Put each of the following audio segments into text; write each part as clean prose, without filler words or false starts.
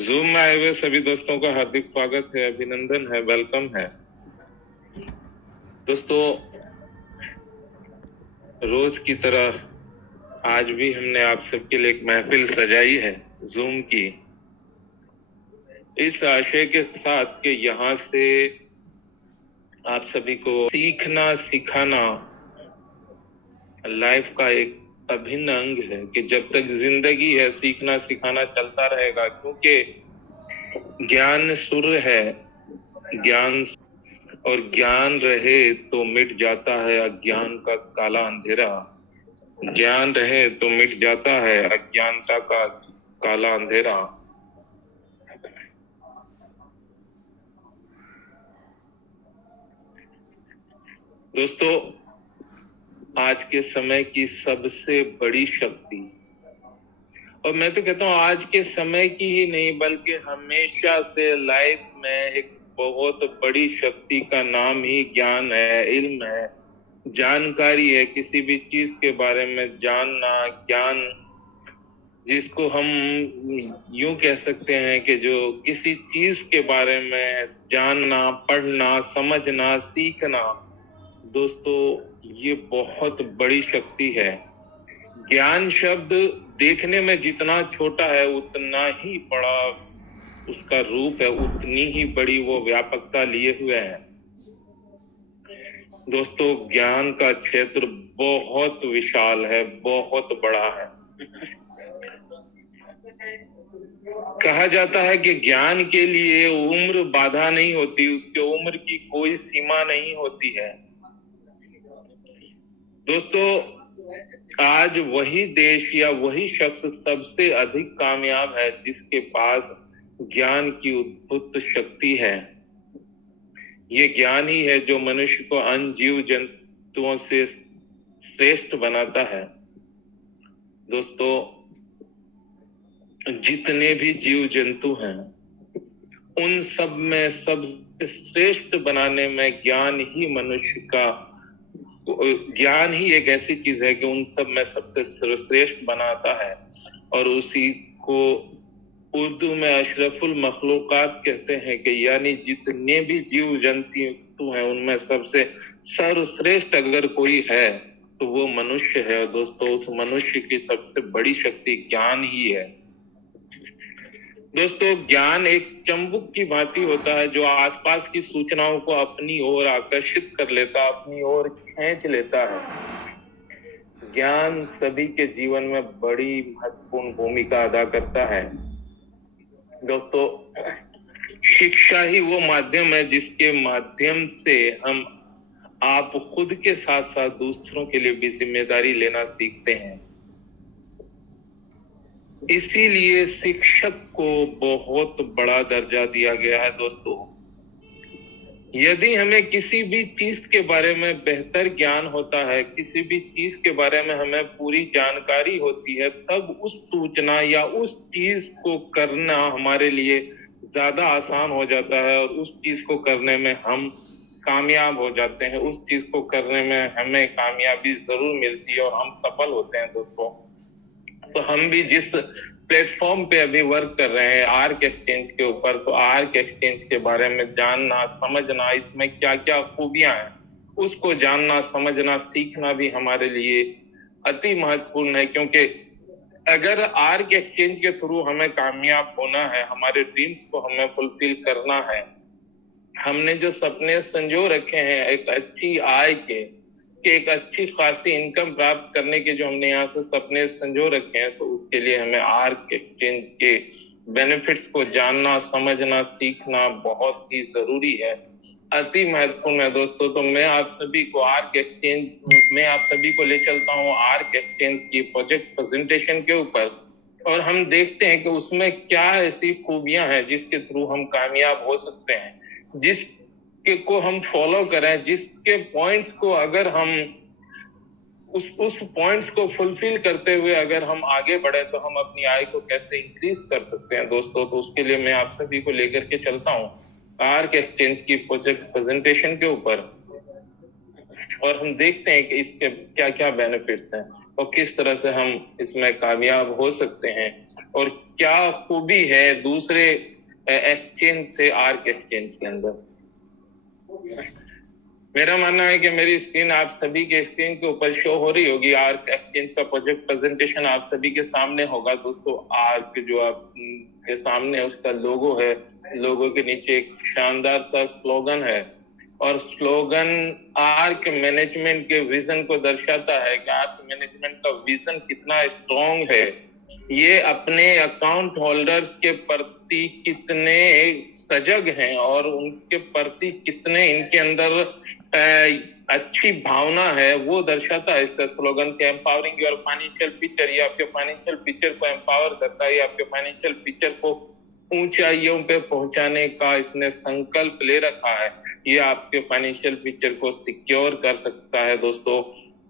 Zoom में आए हुए सभी दोस्तों का हार्दिक स्वागत है, अभिनंदन है, वेलकम है। दोस्तों, रोज की तरह आज भी हमने आप सबके लिए एक महफिल सजाई है जूम की, इस आशय के साथ कि यहाँ से आप सभी को सीखना सिखाना लाइफ का एक अभिन्न अंग है कि जब तक जिंदगी है सीखना सिखाना चलता रहेगा, क्योंकि ज्ञान सूर्य है। ज्ञान और ज्ञान रहे तो मिट जाता है अज्ञान का काला अंधेरा। ज्ञान रहे तो मिट जाता है अज्ञानता का काला अंधेरा। दोस्तों, आज के समय की सबसे बड़ी शक्ति, और मैं तो कहता हूँ आज के समय की ही नहीं बल्कि हमेशा से लाइफ में एक बहुत बड़ी शक्ति का नाम ही ज्ञान है, इल्म है, जानकारी है। किसी भी चीज के बारे में जानना, ज्ञान जिसको हम यूं कह सकते हैं कि जो किसी चीज के बारे में जानना, पढ़ना, समझना, सीखना, दोस्तों ये बहुत बड़ी शक्ति है। ज्ञान शब्द देखने में जितना छोटा है उतना ही बड़ा उसका रूप है, उतनी ही बड़ी वो व्यापकता लिए हुए है। दोस्तों, ज्ञान का क्षेत्र बहुत विशाल है, बहुत बड़ा है। कहा जाता है कि ज्ञान के लिए उम्र बाधा नहीं होती, उसके उम्र की कोई सीमा नहीं होती है। दोस्तों, आज वही देश या वही शख्स सबसे अधिक कामयाब है जिसके पास ज्ञान की उद्भुत शक्ति है। ये ज्ञान ही है जो मनुष्य को अन्य जीव जंतुओं से श्रेष्ठ बनाता है। दोस्तों, जितने भी जीव जंतु हैं उन सब में सबसे श्रेष्ठ बनाने में ज्ञान ही मनुष्य का, ज्ञान ही एक ऐसी चीज है कि उन सब में सबसे श्रेष्ठ बनाता है। और उसी को उर्दू में अशरफुल मखलूकात कहते हैं कि यानी जितने भी जीव जंतु हैं उनमें सबसे सर्वश्रेष्ठ अगर कोई है तो वो मनुष्य है। दोस्तों, उस मनुष्य की सबसे बड़ी शक्ति ज्ञान ही है। दोस्तों, ज्ञान एक चंबुक की भांति होता है जो आसपास की सूचनाओं को अपनी ओर आकर्षित कर लेता, अपनी ओर खींच लेता है। ज्ञान सभी के जीवन में बड़ी महत्वपूर्ण भूमिका अदा करता है। दोस्तों, शिक्षा ही वो माध्यम है जिसके माध्यम से हम आप खुद के साथ साथ दूसरों के लिए भी जिम्मेदारी लेना सीखते हैं। इसीलिए शिक्षक को बहुत बड़ा दर्जा दिया गया है। दोस्तों, यदि हमें किसी भी चीज के बारे में बेहतर ज्ञान होता है, किसी भी चीज के बारे में हमें पूरी जानकारी होती है, तब उस सूचना या उस चीज को करना हमारे लिए ज्यादा आसान हो जाता है और उस चीज को करने में हम कामयाब हो जाते हैं। उस चीज को करने में हमें कामयाबी जरूर मिलती है और हम सफल होते हैं। दोस्तों, तो हम भी जिस प्लेटफॉर्म पे अभी वर्क कर रहे हैं आर्क एक्सचेंज के ऊपर, तो आर्क एक्सचेंज के बारे में जानना, समझना, इसमें क्या क्या खूबियां हैं उसको जानना, समझना, सीखना भी हमारे लिए अति महत्वपूर्ण है। क्योंकि अगर आर्क एक्सचेंज के थ्रू हमें कामयाब होना है, हमारे ड्रीम्स को हमें फुलफिल करना है, हमने जो सपने संजो रखे हैं एक अच्छी आय के, कि एक अच्छी खासी इनकम प्राप्त करने के जो हमने यहाँ से सपने संजो रखे हैं, तो उसके लिए हमें आर्क एक्सचेंज के बेनिफिट्स को जानना, समझना, सीखना बहुत ही जरूरी है, अति महत्वपूर्ण है। दोस्तों, तो मैं आप सभी को आर्क एक्सचेंज में आप सभी को ले चलता हूँ आर्क एक्सचेंज की प्रोजेक्ट प्रेजेंटेशन के ऊपर, और हम देखते हैं कि उसमें क्या ऐसी खूबियां हैं जिसके थ्रू हम कामयाब हो सकते हैं, जिसके को हम फॉलो करें, जिसके पॉइंट्स को अगर हम उस पॉइंट्स को फुलफिल करते हुए अगर हम आगे बढ़े तो हम अपनी आय को कैसे इंक्रीज कर सकते हैं। दोस्तों, तो उसके लिए मैं आप सभी को लेकर के चलता हूँ आर्क एक्सचेंज की प्रोजेक्ट प्रेजेंटेशन के ऊपर, और हम देखते हैं कि इसके क्या क्या बेनिफिट्स हैं। और किस तरह से हम इसमें कामयाब हो सकते हैं, और क्या खूबी है दूसरे एक्सचेंज से आर्क एक्सचेंज के अंदर। मेरा मानना है कि मेरी स्क्रीन आप सभी के स्क्रीन के ऊपर शो हो रही होगी। आर्क एक्सचेंज का प्रोजेक्ट प्रेजेंटेशन आप सभी के सामने होगा दोस्तों। आर्क जो आप के सामने उसका लोगो है, लोगो के नीचे एक शानदार सा स्लोगन है, और स्लोगन आर्क मैनेजमेंट के विजन को दर्शाता है कि आर्क मैनेजमेंट का विजन कितना स्ट्रॉन्ग है, ये अपने अकाउंट होल्डर्स के प्रति कितने सजग हैं और उनके प्रति कितने इनके अंदर अच्छी भावना है, वो दर्शाता है इसका स्लोगन के एम्पावरिंग योर फाइनेंशियल पिक्चर। ये आपके फाइनेंशियल पिक्चर को एम्पावर करता है, आपके फाइनेंशियल पिक्चर को ऊंचाइयों पे पहुंचाने का इसने संकल्प ले रखा है। ये आपके फाइनेंशियल पिक्चर को सिक्योर कर सकता है दोस्तों।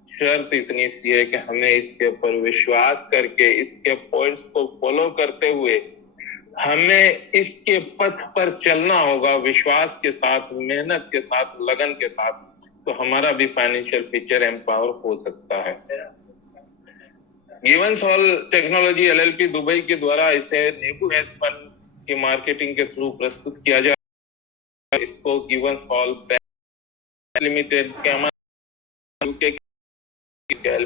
शर्त इतनी सी है कि हमें इसके ऊपर विश्वास करके इसके पॉइंट्स को फॉलो करते हुए हमें इसके पथ पर चलना होगा, विश्वास के साथ, मेहनत के साथ, लगन के साथ, तो हमारा भी फाइनेंशियल पिक्चर एम्पावर हो सकता है। Given sol technology LLP Dubai के द्वारा इसे नेबू हेज फंड की मार्केटिंग के थ्रू प्रस्तुत किया जाए। इसको गिवन सॉल बैंक लिमिटेड के यूके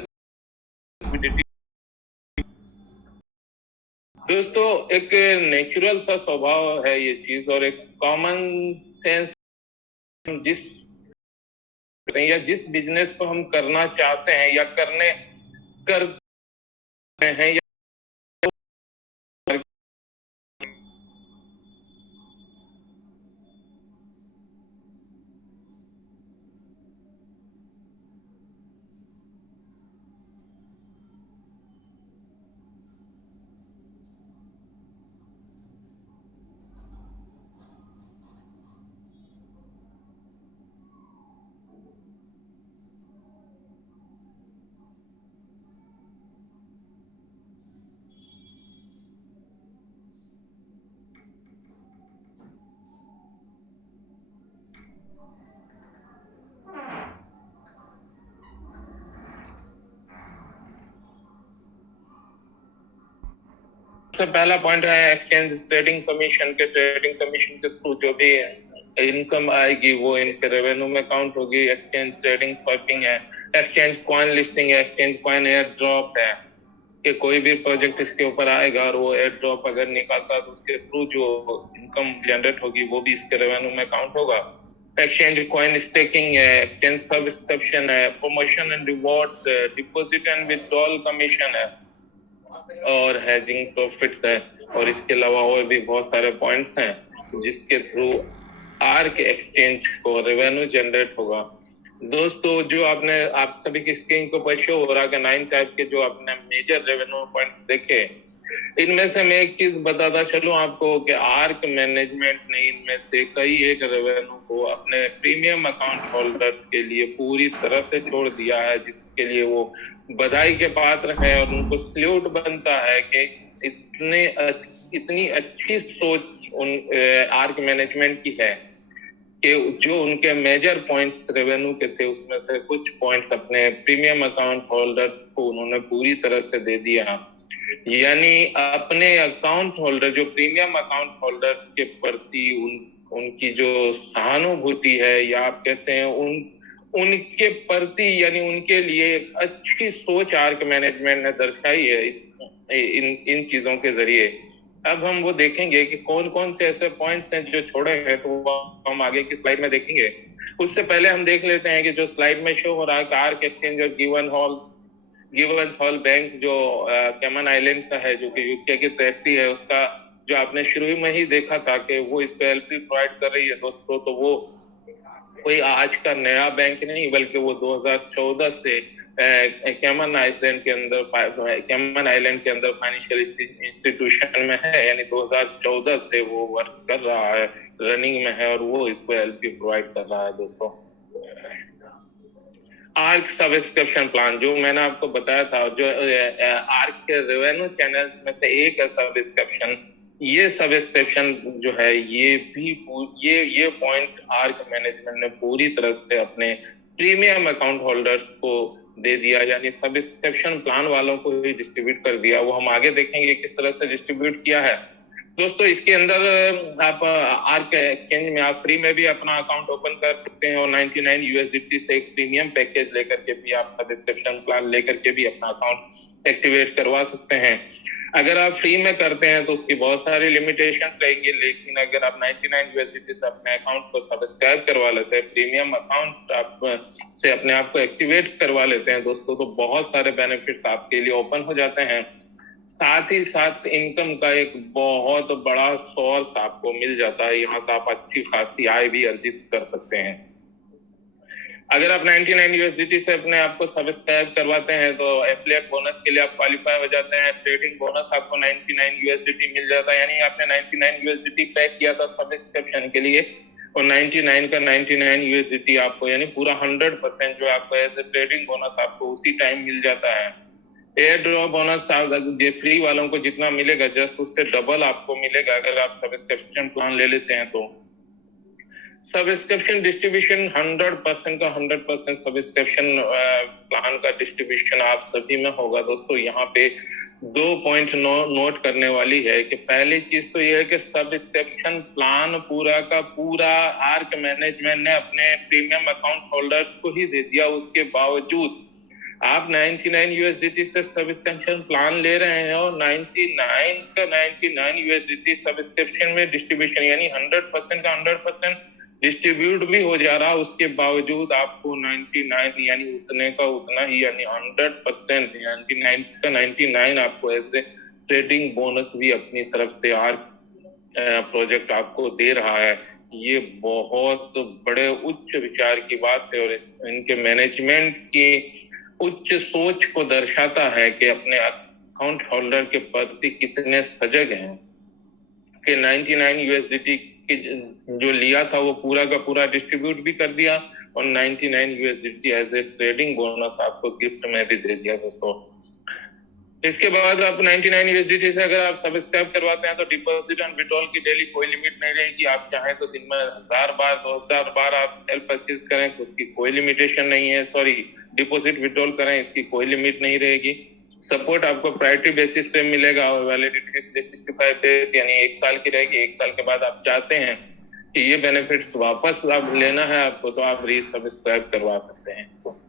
दोस्तों, एक नेचुरल सा स्वभाव है ये चीज, और एक कॉमन सेंस जिस या जिस बिजनेस को हम करना चाहते हैं या कर रहे हैं, या सबसे पहला पॉइंट है एक्सचेंज ट्रेडिंग कमीशन के। ट्रेडिंग कमीशन के थ्रू जो भी इनकम आएगी वो इनके रेवेन्यू में काउंट होगी। एक्सचेंज ट्रेडिंग स्वैपिंग है, एक्सचेंज कॉइन लिस्टिंग है, एक्सचेंज कॉइन एयर ड्रॉप है कि कोई भी प्रोजेक्ट इसके ऊपर आएगा और वो एयर ड्रॉप अगर निकालता है तो उसके थ्रू जो इनकम जनरेट होगी वो भी इसके रेवेन्यू में काउंट होगा। एक्सचेंज कॉइन स्टेकिंग है, एक्सचेंज सब्सक्रिप्शन है, प्रमोशन एंड रिवॉर्ड्स है, डिपॉजिट एंड विथड्रॉल कमीशन है, और हैजिंग प्रॉफिट्स है, और इसके अलावा और भी बहुत सारे पॉइंट्स हैं जिसके थ्रू आर्क एक्सचेंज को रेवेन्यू जनरेट होगा। दोस्तों, जो आपने आप सभी की स्क्रीन को पर शो हो रहा है 9 टाइप के जो आपने मेजर रेवेन्यू पॉइंट्स देखे, इनमें से मैं एक चीज बताता चलूं आपको कि आर्क मैनेजमेंट ने इनमें से कई एक रेवेन्यू को अपने प्रीमियम अकाउंट होल्डर्स के लिए पूरी तरह से छोड़ दिया है, जिसके लिए वो बधाई के पात्र हैं और उनको सल्यूट बनता है कि इतनी अच्छी सोच उन आर्क मैनेजमेंट की है कि जो उनके मेजर पॉइंट्स रेवेन्यू के थे उसमें से कुछ पॉइंट्स अपने प्रीमियम अकाउंट होल्डर्स को उन्होंने पूरी तरह से दे दिया। यानी अपने अकाउंट होल्डर, जो प्रीमियम अकाउंट होल्डर्स के प्रति उनकी जो सहानुभूति है, या आप कहते हैं उनके प्रति, यानी उनके लिए अच्छी सोच आर्क मैनेजमेंट ने दर्शाई है इन चीजों के जरिए। अब हम वो देखेंगे कि कौन कौन से ऐसे पॉइंट्स हैं जो छोड़े हैं, तो वो हम आगे की स्लाइड में देखेंगे। उससे पहले हम देख लेते हैं कि जो स्लाइड में शो हो रहा है आर्क एक्सचेंज और गिवन हॉल बैंक जो कैमन आइलैंड का है, जो कि यूके की ट्रेक्सी है, उसका जो आपने शुरू में ही देखा था कि वो इस पे एलपी प्रोवाइड कर रही है दोस्तों, तो वो कोई आज का नया बैंक नहीं, बल्कि वो 2014 से कैमन आइलैंड के अंदर फाइनेंशियल इंस्टीट्यूशन में है, यानी 2014 से वो वर्क कर रहा है, रनिंग में है, और वो इसको एलपी प्रोवाइड कर रहा है दोस्तों। आर्क सब्सक्रिप्शन प्लान जो मैंने आपको बताया था, जो आर्क के रेवेन्यू चैनल्स में से एक है सब्सक्रिप्शन। ये सब्सक्रिप्शन जो है ये पॉइंट आर्क मैनेजमेंट ने पूरी तरह से अपने प्रीमियम अकाउंट होल्डर्स को दे दिया, यानी सब्सक्रिप्शन प्लान वालों को ही डिस्ट्रीब्यूट कर दिया। वो हम आगे देखेंगे किस तरह से डिस्ट्रीब्यूट किया है। दोस्तों इसके अंदर आप आर्क एक्सचेंज में आप फ्री में भी अपना अकाउंट ओपन कर सकते हैं और 99 यूएसडीटी से एक प्रीमियम पैकेज लेकर के भी आप सब्सक्रिप्शन प्लान लेकर के भी अपना अकाउंट एक्टिवेट करवा सकते हैं। अगर आप फ्री में करते हैं तो उसकी बहुत सारी लिमिटेशंस रहेंगी, लेकिन अगर आप 99 यूएसडीटी से अपने अकाउंट को सब्सक्राइब करवा लेते हैं, प्रीमियम अकाउंट आप से अपने आप को एक्टिवेट करवा लेते हैं दोस्तों, तो बहुत सारे बेनिफिट्स आपके लिए ओपन हो जाते हैं। साथ ही साथ इनकम का एक बहुत बड़ा सोर्स आपको मिल जाता है, यहाँ से आप अच्छी खासी आय भी अर्जित कर सकते हैं। अगर आप 99 यूएसडीटी से अपने आप को सब्सक्राइब करवाते हैं तो एफिलिएट बोनस के लिए आप क्वालिफाई हो जाते हैं। ट्रेडिंग बोनस आपको 99 यूएसडीटी मिल जाता है, यानी आपने 99 यूएसडीटी पे किया था सब्सक्रिप्शन के लिए और 99 का 99 यूएसडीटी आपको, यानी पूरा 100% जो आपको ऐसे ट्रेडिंग बोनस आपको उसी टाइम मिल जाता है। एयर ड्रॉप बोनस फ्री वालों को जितना मिलेगा जस्ट उससे डबल आपको मिलेगा अगर आप सब्सक्रिप्शन प्लान ले लेते हैं तो। सब्सक्रिप्शन डिस्ट्रीब्यूशन 100% का 100% सब्सक्रिप्शन प्लान का डिस्ट्रीब्यूशन आप सभी में होगा दोस्तों। यहाँ पे 2 पॉइंट नोट करने वाली है कि पहली चीज तो यह है कि सब्सक्रिप्शन प्लान पूरा का पूरा आर्क मैनेजमेंट ने अपने प्रीमियम अकाउंट होल्डर्स को ही दे दिया। उसके बावजूद आप 99 यूएसडीटी से सब्सक्रिप्शन प्लान ले रहे हैं और 99 का 99 यूएसडीटी सब्सक्रिप्शन में डिस्ट्रीब्यूशन, यानी 100% का 100% डिस्ट्रीब्यूट भी हो जा रहा, उसके बावजूद आपको 99 यानी उतने का उतना ही, यानी 100% 99 का 99 आपको ऐसे ट्रेडिंग बोनस भी अपनी तरफ से आर्क प्रोजेक्ट आपको दे रहा है। ये बहुत बड़े उच्च विचार की बात है और इनके मैनेजमेंट की उच्च सोच को दर्शाता है कि अपने अकाउंट होल्डर के प्रति कितने सजग हैं कि 99 यूएसडीटी जो लिया था वो पूरा का पूरा डिस्ट्रीब्यूट भी कर दिया और 99 USDT as a trading bonus आपको गिफ्ट में भी दे दिया दोस्तों। इसके बाद आप 99 यूएसडीटी से अगर आप सब्सक्राइब करवाते हैं तो डिपॉजिट एंड विड्रॉल की डेली कोई लिमिट नहीं रहेगी। आप चाहें तो दिन में 1000 बार 2000 बार आप सेल्फ परचेज करें तो उसकी कोई लिमिटेशन नहीं है। सॉरी, डिपॉजिट विड्रॉल करें इसकी कोई लिमिट नहीं रहेगी। सपोर्ट आपको प्रायोरिटी बेसिस पे मिलेगा और वैलिडिटी 365 डेज यानी 1 साल की रहेगी। 1 साल के बाद आप चाहते हैं कि ये बेनिफिट्स वापस आप लेना है आपको तो आप रीसब्सक्राइब करवा सकते हैं इसको।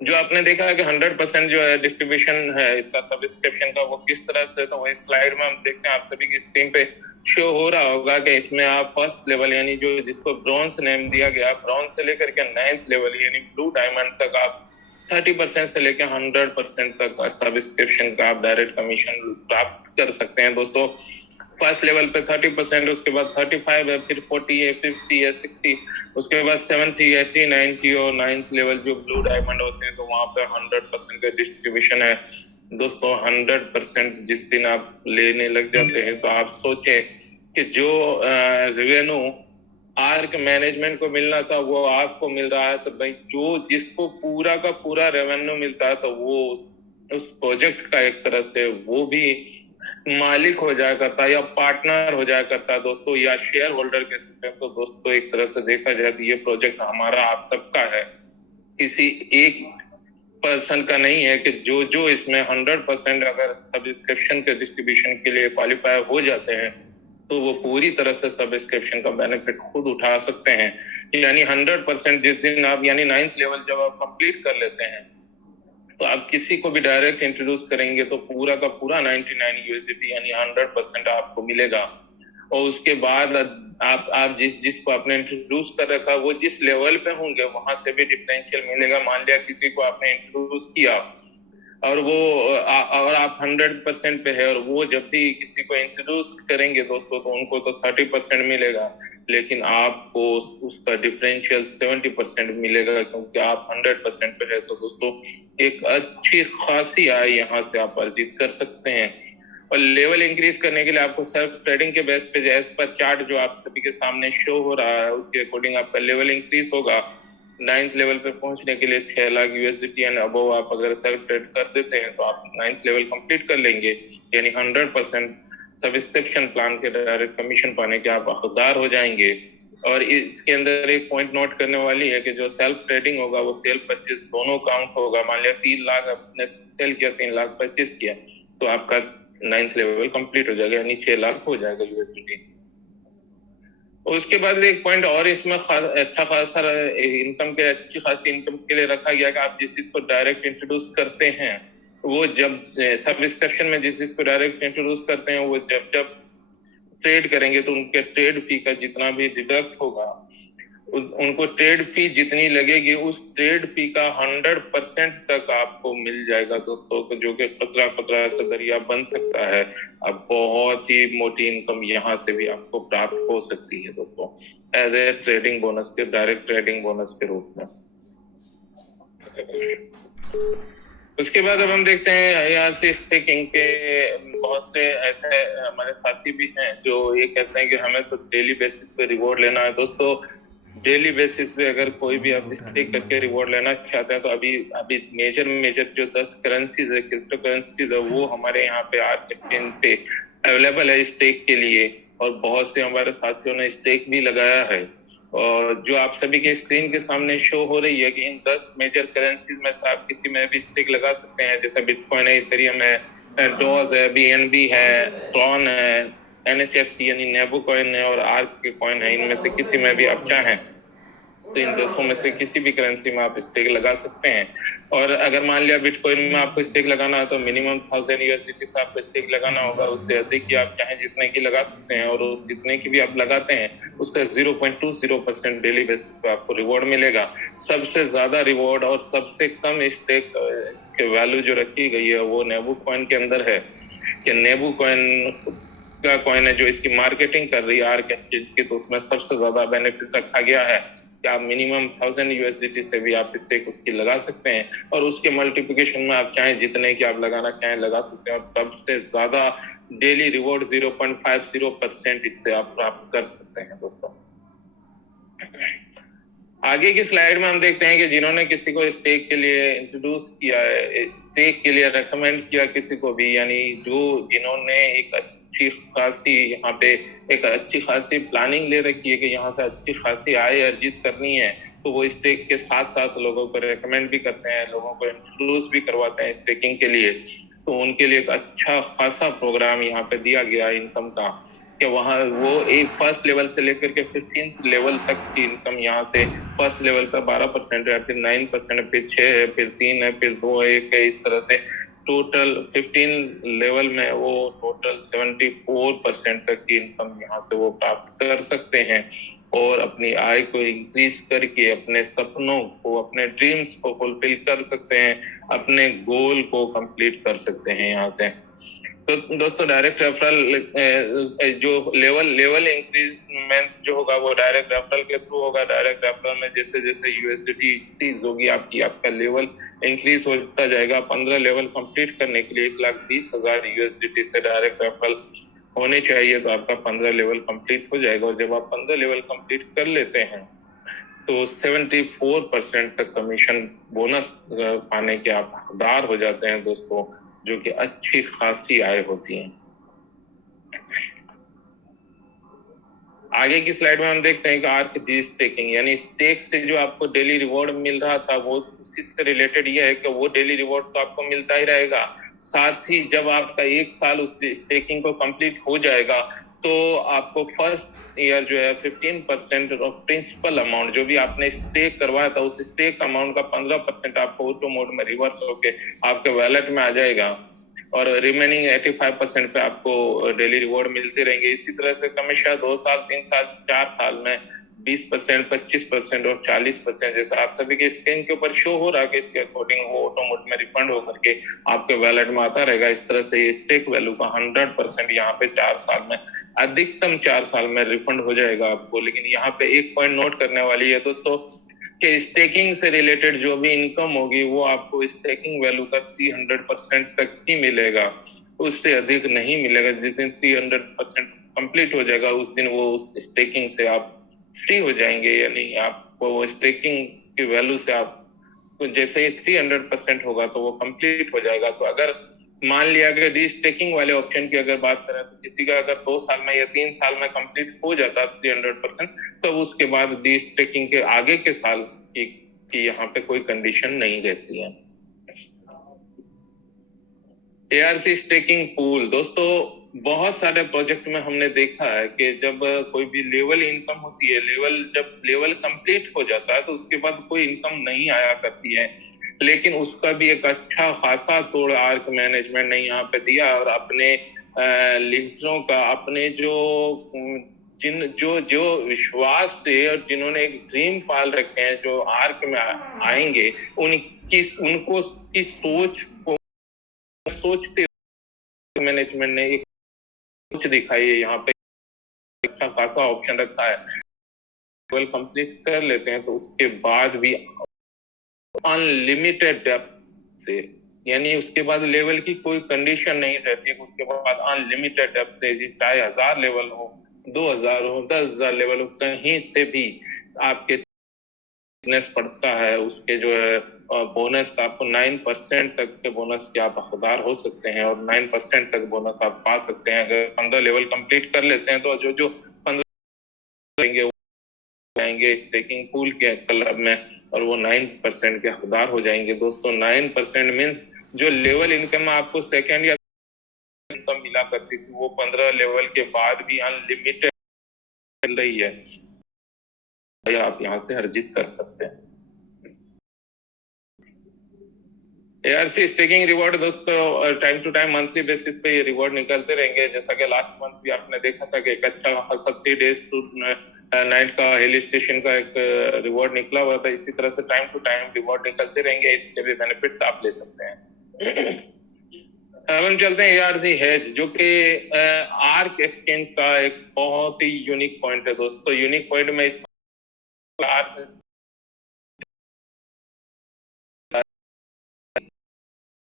जो आपने देखा है कि 100% जो है डिस्ट्रीब्यूशन है इसका सब्सक्रिप्शन का, वो किस तरह से, तो वही स्लाइड में हम देखते हैं, आप सभी की स्क्रीन पे शो हो रहा होगा कि इसमें आप फर्स्ट लेवल यानी जो जिसको ब्रॉन्ज नेम दिया गया, ब्रॉन्ज से लेकर के 9th लेवल यानी ब्लू डायमंड तक आप 30% से लेकर 100% तक सब्सक्रिप्शन का आप डायरेक्ट कमीशन प्राप्त कर सकते हैं दोस्तों। फर्स्ट लेवल पे 30%, उसके बाद 35 है, फिर 40 है, 50 है, 60, उसके बाद 70, 80, 90 और 9th लेवल जो ब्लू डायमंड होते हैं तो वहां पे 100% का डिस्ट्रीब्यूशन है दोस्तों। 100% जिस दिन आप लेने लग जाते हैं तो आप सोचें कि जो रेवेन्यू आर्क मैनेजमेंट को मिलना था वो आपको मिल रहा है, तो भाई जो जिसको पूरा का पूरा रेवेन्यू मिलता है तो वो उस प्रोजेक्ट का एक तरह से वो भी मालिक हो जाया करता है या पार्टनर हो जाया करता है दोस्तों, या शेयर होल्डर कह सकते हैं। तो दोस्तों एक तरह से देखा जाए तो ये प्रोजेक्ट हमारा आप सबका है, किसी एक पर्सन का नहीं है कि जो जो इसमें 100% अगर सब्सक्रिप्शन के डिस्ट्रीब्यूशन के लिए क्वालिफाई हो जाते हैं तो वो पूरी तरह से सब्सक्रिप्शन का बेनिफिट खुद उठा सकते हैं। यानी 100% जिस दिन आप यानी 9th लेवल जब आप कंप्लीट कर लेते हैं तो आप किसी को भी डायरेक्ट इंट्रोड्यूस करेंगे तो पूरा का पूरा 99 यूएसडीटी यानी 100% आपको मिलेगा। और उसके बाद आप जिसको आपने इंट्रोड्यूस कर रखा वो जिस लेवल पे होंगे वहां से भी डिफरेंशियल मिलेगा। मान लिया किसी को आपने इंट्रोड्यूस किया और वो और आप 100% पे है और वो जब भी किसी को इंट्रोड्यूस करेंगे दोस्तों तो उनको तो 30% मिलेगा, लेकिन आपको उसका डिफरेंशियल 70% मिलेगा क्योंकि आप 100% पे है। तो दोस्तों एक अच्छी खासी आय यहाँ से आप अर्जित कर सकते हैं। और लेवल इंक्रीज करने के लिए आपको सेल्फ ट्रेडिंग के बेस पे एज पर चार्ट जो आप सभी के सामने शो हो रहा है उसके अकॉर्डिंग आपका लेवल इंक्रीज होगा। 9th लेवल पे पहुंचने के लिए 6 लाख यूएसडीटी एंड अबव आप अगर सेल्फ ट्रेड कर देते हैं तो आप 9th लेवल कंप्लीट कर लेंगे, यानी 100% सब्सक्रिप्शन प्लान के डायरेक्ट कमीशन पाने के आप हकदार हो जाएंगे। और इसके अंदर एक पॉइंट नोट करने वाली है कि जो सेल्फ ट्रेडिंग होगा वो सेल परचेज दोनों काउंट होगा। मान लिया 3 लाख आपने सेल किया, 3 लाख परचेज किया, तो आपका 9th लेवल कंप्लीट हो जाएगा, यानी 6 लाख हो जाएगा यूएसडीटी। उसके बाद एक पॉइंट और इसमें अच्छा खासा इनकम के अच्छी खासी इनकम के लिए रखा गया कि आप जिस चीज को डायरेक्ट इंट्रोड्यूस करते हैं, वो जब सब्सक्रिप्शन में जिस चीज को डायरेक्ट इंट्रोड्यूस करते हैं, वो जब जब ट्रेड करेंगे तो उनके ट्रेड फी का जितना भी डिडक्ट होगा, उनको ट्रेड फी जितनी लगेगी उस ट्रेड फी का 100% तक आपको मिल जाएगा दोस्तों, जो कि पतला पतला सा दरिया बन सकता है। अब बहुत ही मोटी इनकम यहाँ से भी आपको प्राप्त हो सकती है दोस्तों, एज ए ट्रेडिंग बोनस के, डायरेक्ट ट्रेडिंग बोनस के रूप में। उसके बाद अब हम देखते हैं यहाँ से स्टेकिंग के बहुत से ऐसे हमारे साथी भी हैं जो ये कहते हैं कि हमें तो डेली बेसिस पे रिवॉर्ड लेना है। दोस्तों, डेली बेसिस पे अगर कोई भी आप स्टेक करके रिवॉर्ड लेना चाहते हैं तो अभी अभी मेजर जो 10 करेंसीज है, क्रिप्टो करेंसीज है, वो हमारे यहाँ पे आर्क एक्सचेंज पे अवेलेबल है स्टेक के लिए, और बहुत से हमारे साथियों ने स्टेक भी लगाया है। और जो आप सभी के स्क्रीन के सामने शो हो रही है कि इन 10 मेजर करेंसीज में से आप किसी में भी स्टेक लगा सकते हैं, जैसे बिटकॉइन है, इथेरियम है, डॉज है, बीएनबी है, ट्रॉन है, एनएचएफसी यानी नेबू कॉइन है, और आर्क के कॉइन है। इनमें से किसी में भी आप चाहें तो इन 10 में से किसी भी करेंसी में आप स्टेक लगा सकते हैं। और अगर मान लिया बिटकॉइन में आपको स्टेक लगाना है तो मिनिमम 1000 यूएसडीटी से आपको स्टेक लगाना होगा। उससे अधिक की आप चाहे जितने की लगा सकते हैं, और जितने की भी आप लगाते हैं उसका 0.20% डेली बेसिस पे आपको रिवॉर्ड मिलेगा। सबसे ज्यादा रिवॉर्ड और सबसे कम स्टेक के वैल्यू जो रखी गई है वो नेबू कॉइन के अंदर है, कि नेबू कॉइन का कॉइन है जो इसकी मार्केटिंग कर रही है आर्क एक्सचेंज की, तो उसमें सबसे ज्यादा बेनिफिट रखा गया है कि आप मिनिमम 1000 यूएसडीटी से भी आप स्टेक उसकी लगा सकते हैं, और उसके मल्टीप्लिकेशन में आप चाहें जितने की आप लगाना चाहें लगा सकते हैं, और सबसे ज्यादा डेली रिवॉर्ड 0.50% इससे आप प्राप्त कर सकते हैं दोस्तों। आगे की स्लाइड में हम देखते हैं कि जिन्होंने किसी को स्टेक के लिए इंट्रोड्यूस किया है, स्टेक के लिए रेकमेंड किया किसी को भी, यानी जो जिन्होंने एक अच्छी खासी यहाँ पे एक अच्छी खासी प्लानिंग ले रखी है कि यहाँ से अच्छी खासी आय अर्जित करनी है, तो वो स्टेक के साथ साथ लोगों को रेकमेंड भी करते हैं, लोगों को इंट्रोड्यूस भी करवाते हैं स्टेकिंग के लिए। तो उनके लिए एक अच्छा खासा प्रोग्राम यहाँ पे दिया गया इनकम का, कि वहां वो एक फर्स्ट लेवल से लेकर के 15th लेवल तक की इनकम यहाँ से फर्स्ट लेवल पे 12% है, फिर 9%, फिर 6 है, फिर 3 है, फिर 2 है, 1 है, इस तरह से टोटल 15 लेवल में वो टोटल 74% तक की इनकम यहाँ से वो प्राप्त कर सकते हैं, और अपनी आय को इंक्रीज करके अपने सपनों को, अपने ड्रीम्स को फुलफिल कर सकते हैं, अपने गोल को कंप्लीट कर सकते हैं यहाँ से। तो दोस्तों, डायरेक्ट रेफरल जो लेवल इंक्रीजमेंट जो होगा वो डायरेक्ट रेफरल के थ्रू होगा। डायरेक्ट रेफरल में जैसे जैसे यूएसडीटी इंक्रीज होगी आपका लेवल इंक्रीज होता जाएगा। 15 लेवल कंप्लीट करने के लिए 1,20,000 यूएसडीटी से डायरेक्ट रेफरल होने चाहिए, तो आपका 15 लेवल कंप्लीट हो जाएगा। और जब आप 15 लेवल कंप्लीट कर लेते हैं तो 74% तक कमीशन बोनस पाने के आप हकदार हो जाते हैं दोस्तों, जो कि अच्छी खासी आय होती है। आगे की स्लाइड में हम देखते हैं कि आर्क जी स्टेकिंग, यानी स्टेक से जो आपको डेली रिवॉर्ड मिल रहा था वो उसी से रिलेटेड ये है कि वो डेली रिवॉर्ड तो आपको मिलता ही रहेगा, साथ ही जब आपका 1 साल उस स्टेकिंग को कंप्लीट हो जाएगा तो आपको फर्स्ट ईयर जो है 15% ऑफ प्रिंसिपल अमाउंट जो भी आपने स्टेक करवाया था उस स्टेक अमाउंट का 15% आपको ऑटो मोड में रिवर्स होके आपके वैलेट में आ जाएगा, और रिमेनिंग 85% पे आपको डेली रिवॉर्ड मिलते रहेंगे। इसी तरह से हमेशा 2 साल, 3 साल, 4 साल में 20%, 25% और 40%, जैसा आप सभी के स्क्रीन के ऊपर शो हो रहा है कि इसके अकॉर्डिंग वो ऑटो मोड में रिफंड होकर के आपके वैलेट में आता रहेगा। इस तरह से ये स्टेक वैल्यू का 100% यहाँ पे 4 साल में, अधिकतम 4 साल में रिफंड हो जाएगा आपको। लेकिन यहाँ पे एक पॉइंट नोट करने वाली है दोस्तों कि स्टेकिंग से रिलेटेड जो भी इनकम होगी वो आपको स्टेकिंग वैल्यू का 300% तक ही मिलेगा, उससे अधिक नहीं मिलेगा। जिस दिन 300% कंप्लीट हो जाएगा उस दिन वो स्टेकिंग से आप फ्री हो जाएंगे, यानी आपको वो स्टेकिंग की वैल्यू से आप, तो जैसे ही 300% होगा तो वो कंप्लीट हो जाएगा। तो अगर मान लिया कि डी स्टेकिंग वाले ऑप्शन की अगर बात करें तो किसी का अगर 2 साल में या 3 साल में कंप्लीट हो जाता 300%, तो उसके बाद डी स्टेकिंग के आगे के साल की यहाँ पे कोई कंडीशन नहीं रहती है। एआरसी स्टेकिंग पूल दोस्तों, बहुत सारे प्रोजेक्ट में हमने देखा है कि जब कोई भी लेवल इनकम होती है, जब लेवल कंप्लीट हो जाता है तो उसके बाद कोई इनकम नहीं आया करती है, लेकिन उसका भी एक अच्छा खासा तोड़ आर्क मैनेजमेंट ने यहाँ पे दिया और अपने लीडरों का, अपने जो जिन जो जो विश्वास से और जिन्होंने एक ड्रीम पाल रखे हैं जो आर्क में आएंगे, उनको की सोच को सोचते मैनेजमेंट ने एक कुछ दिखाई है यहाँ पे, अच्छा खासा ऑप्शन रखा है। लेवल कंप्लीट कर लेते हैं तो उसके बाद भी अनलिमिटेड डेप्थ से, यानी उसके बाद लेवल की कोई कंडीशन नहीं रहती, उसके बाद अनलिमिटेड डेप्थ से, चाहे 1000 लेवल हो, 2000 हो, 10,000 लेवल हो, कहीं से भी आपके पड़ता है, उसके जो है बोनस का आपको 9% तक के बोनस के आप हकदार हो सकते हैं और 9% तक बोनस आप पा सकते हैं अगर 15 लेवल कंप्लीट कर लेते हैं। तो जो जो 15 जाएंगे स्टेकिंग पूल के क्लब में और वो 9% के हकदार हो जाएंगे। दोस्तों 9% मीन्स जो लेवल इनकम आपको सेकेंड या इनकम मिला करती थी वो 15 लेवल के बाद भी अनलिमिटेड मिल रही है, आप यहाँ से अर्जित कर सकते हैं। एआरसी स्टेकिंग रिवॉर्ड दोस्तों time to time monthly basis पे ये रिवॉर्ड निकलते रहेंगे, जैसा कि लास्ट मंथ भी आपने देखा था कि एक अच्छा खासा 3 days टू नाइट का हिल स्टेशन का एक रिवॉर्ड निकला हुआ था। इसी तरह से टाइम टू टाइम रिवॉर्ड निकलते रहेंगे, इसके भी बेनिफिट्स आप ले सकते हैं। अब हम चलते हैं एआरसी हेज, जो कि आर्क एक्सचेंज का एक बहुत ही यूनिक पॉइंट है दोस्तों। यूनिक पॉइंट में इस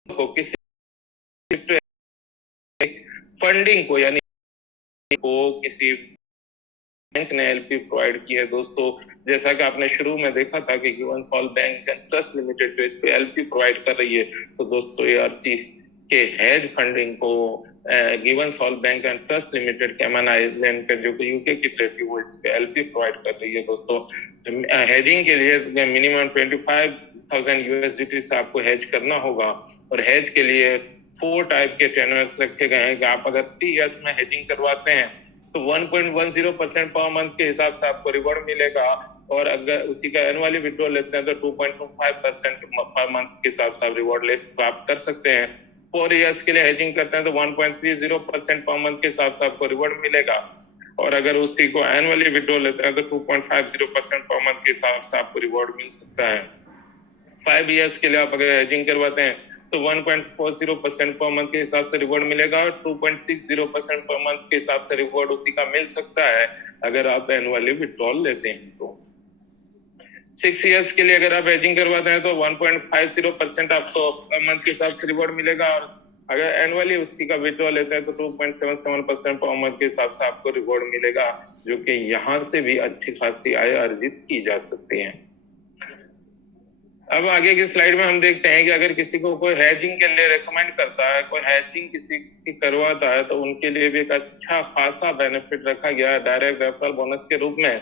को किसी फंडिंग को, यानी को किसी बैंक ने एलपी प्रोवाइड की है दोस्तों। जैसा कि आपने शुरू में देखा था कि गिवंसहॉल बैंक एंड ट्रस्ट लिमिटेड जो इस पे एलपी प्रोवाइड कर रही है, तो दोस्तों एआरसी के हेज फंडिंग को Givenshall bank and trust limited Cayman island पे जो कि यूके की ट्रेटी वो इस पे एलपी प्रोवाइड कर रही है दोस्तों। हेजिंग के लिए मिनिमम 25,000 यूएसडीटी से आपको हेज करना होगा और हेज के लिए 4 टाइप के टेनर्स रखे गए हैं कि आप अगर 3 इयर्स में हेजिंग करवाते हैं तो 1.10% पर मंथ के हिसाब से आपको रिवॉर्ड मिलेगा, और अगर उसी का एनुअली विड्रॉ लेते हैं तो 2.25% पर मंथ के हिसाब से आप रिवॉर्ड लेस प्राप्त कर सकते हैं। 4 इयर्स के लिए हेजिंग करते हैं तो 1.30% पर मंथ के हिसाब से आपको रिवॉर्ड मिलेगा, और अगर उसी को एनुअली विड्रॉ लेते हैं तो 2.50% पर मंथ के हिसाब से आपको रिवॉर्ड मिल सकता है। 5 इयर्स के लिए आप अगर हेजिंग करवाते हैं तो 1.40% पर मंथ के हिसाब से रिवॉर्ड मिलेगा और 2.60% पर मंथ के हिसाब से रिवॉर्ड उसी का मिल सकता है अगर आप एनुअली विड्रॉल लेते हैं तो। 6 इयर्स के लिए अगर आप हेजिंग करवाते हैं तो 1.50% आपको पर मंथ के हिसाब से रिवॉर्ड मिलेगा, और अगर एनुअली उसी का विड्रॉल लेते हैं तो 2.77% पर मंथ के हिसाब से आपको रिवॉर्ड मिलेगा, जो कि यहाँ से भी अच्छी खासी आय अर्जित की जा सकती है। अब आगे की स्लाइड में हम देखते हैं कि अगर किसी को कोई हेजिंग के लिए रेकमेंड करता है, कोई हेजिंग किसी की करवाता है, तो उनके लिए भी एक अच्छा खासा बेनिफिट रखा गया है डायरेक्ट रेफरल बोनस के रूप में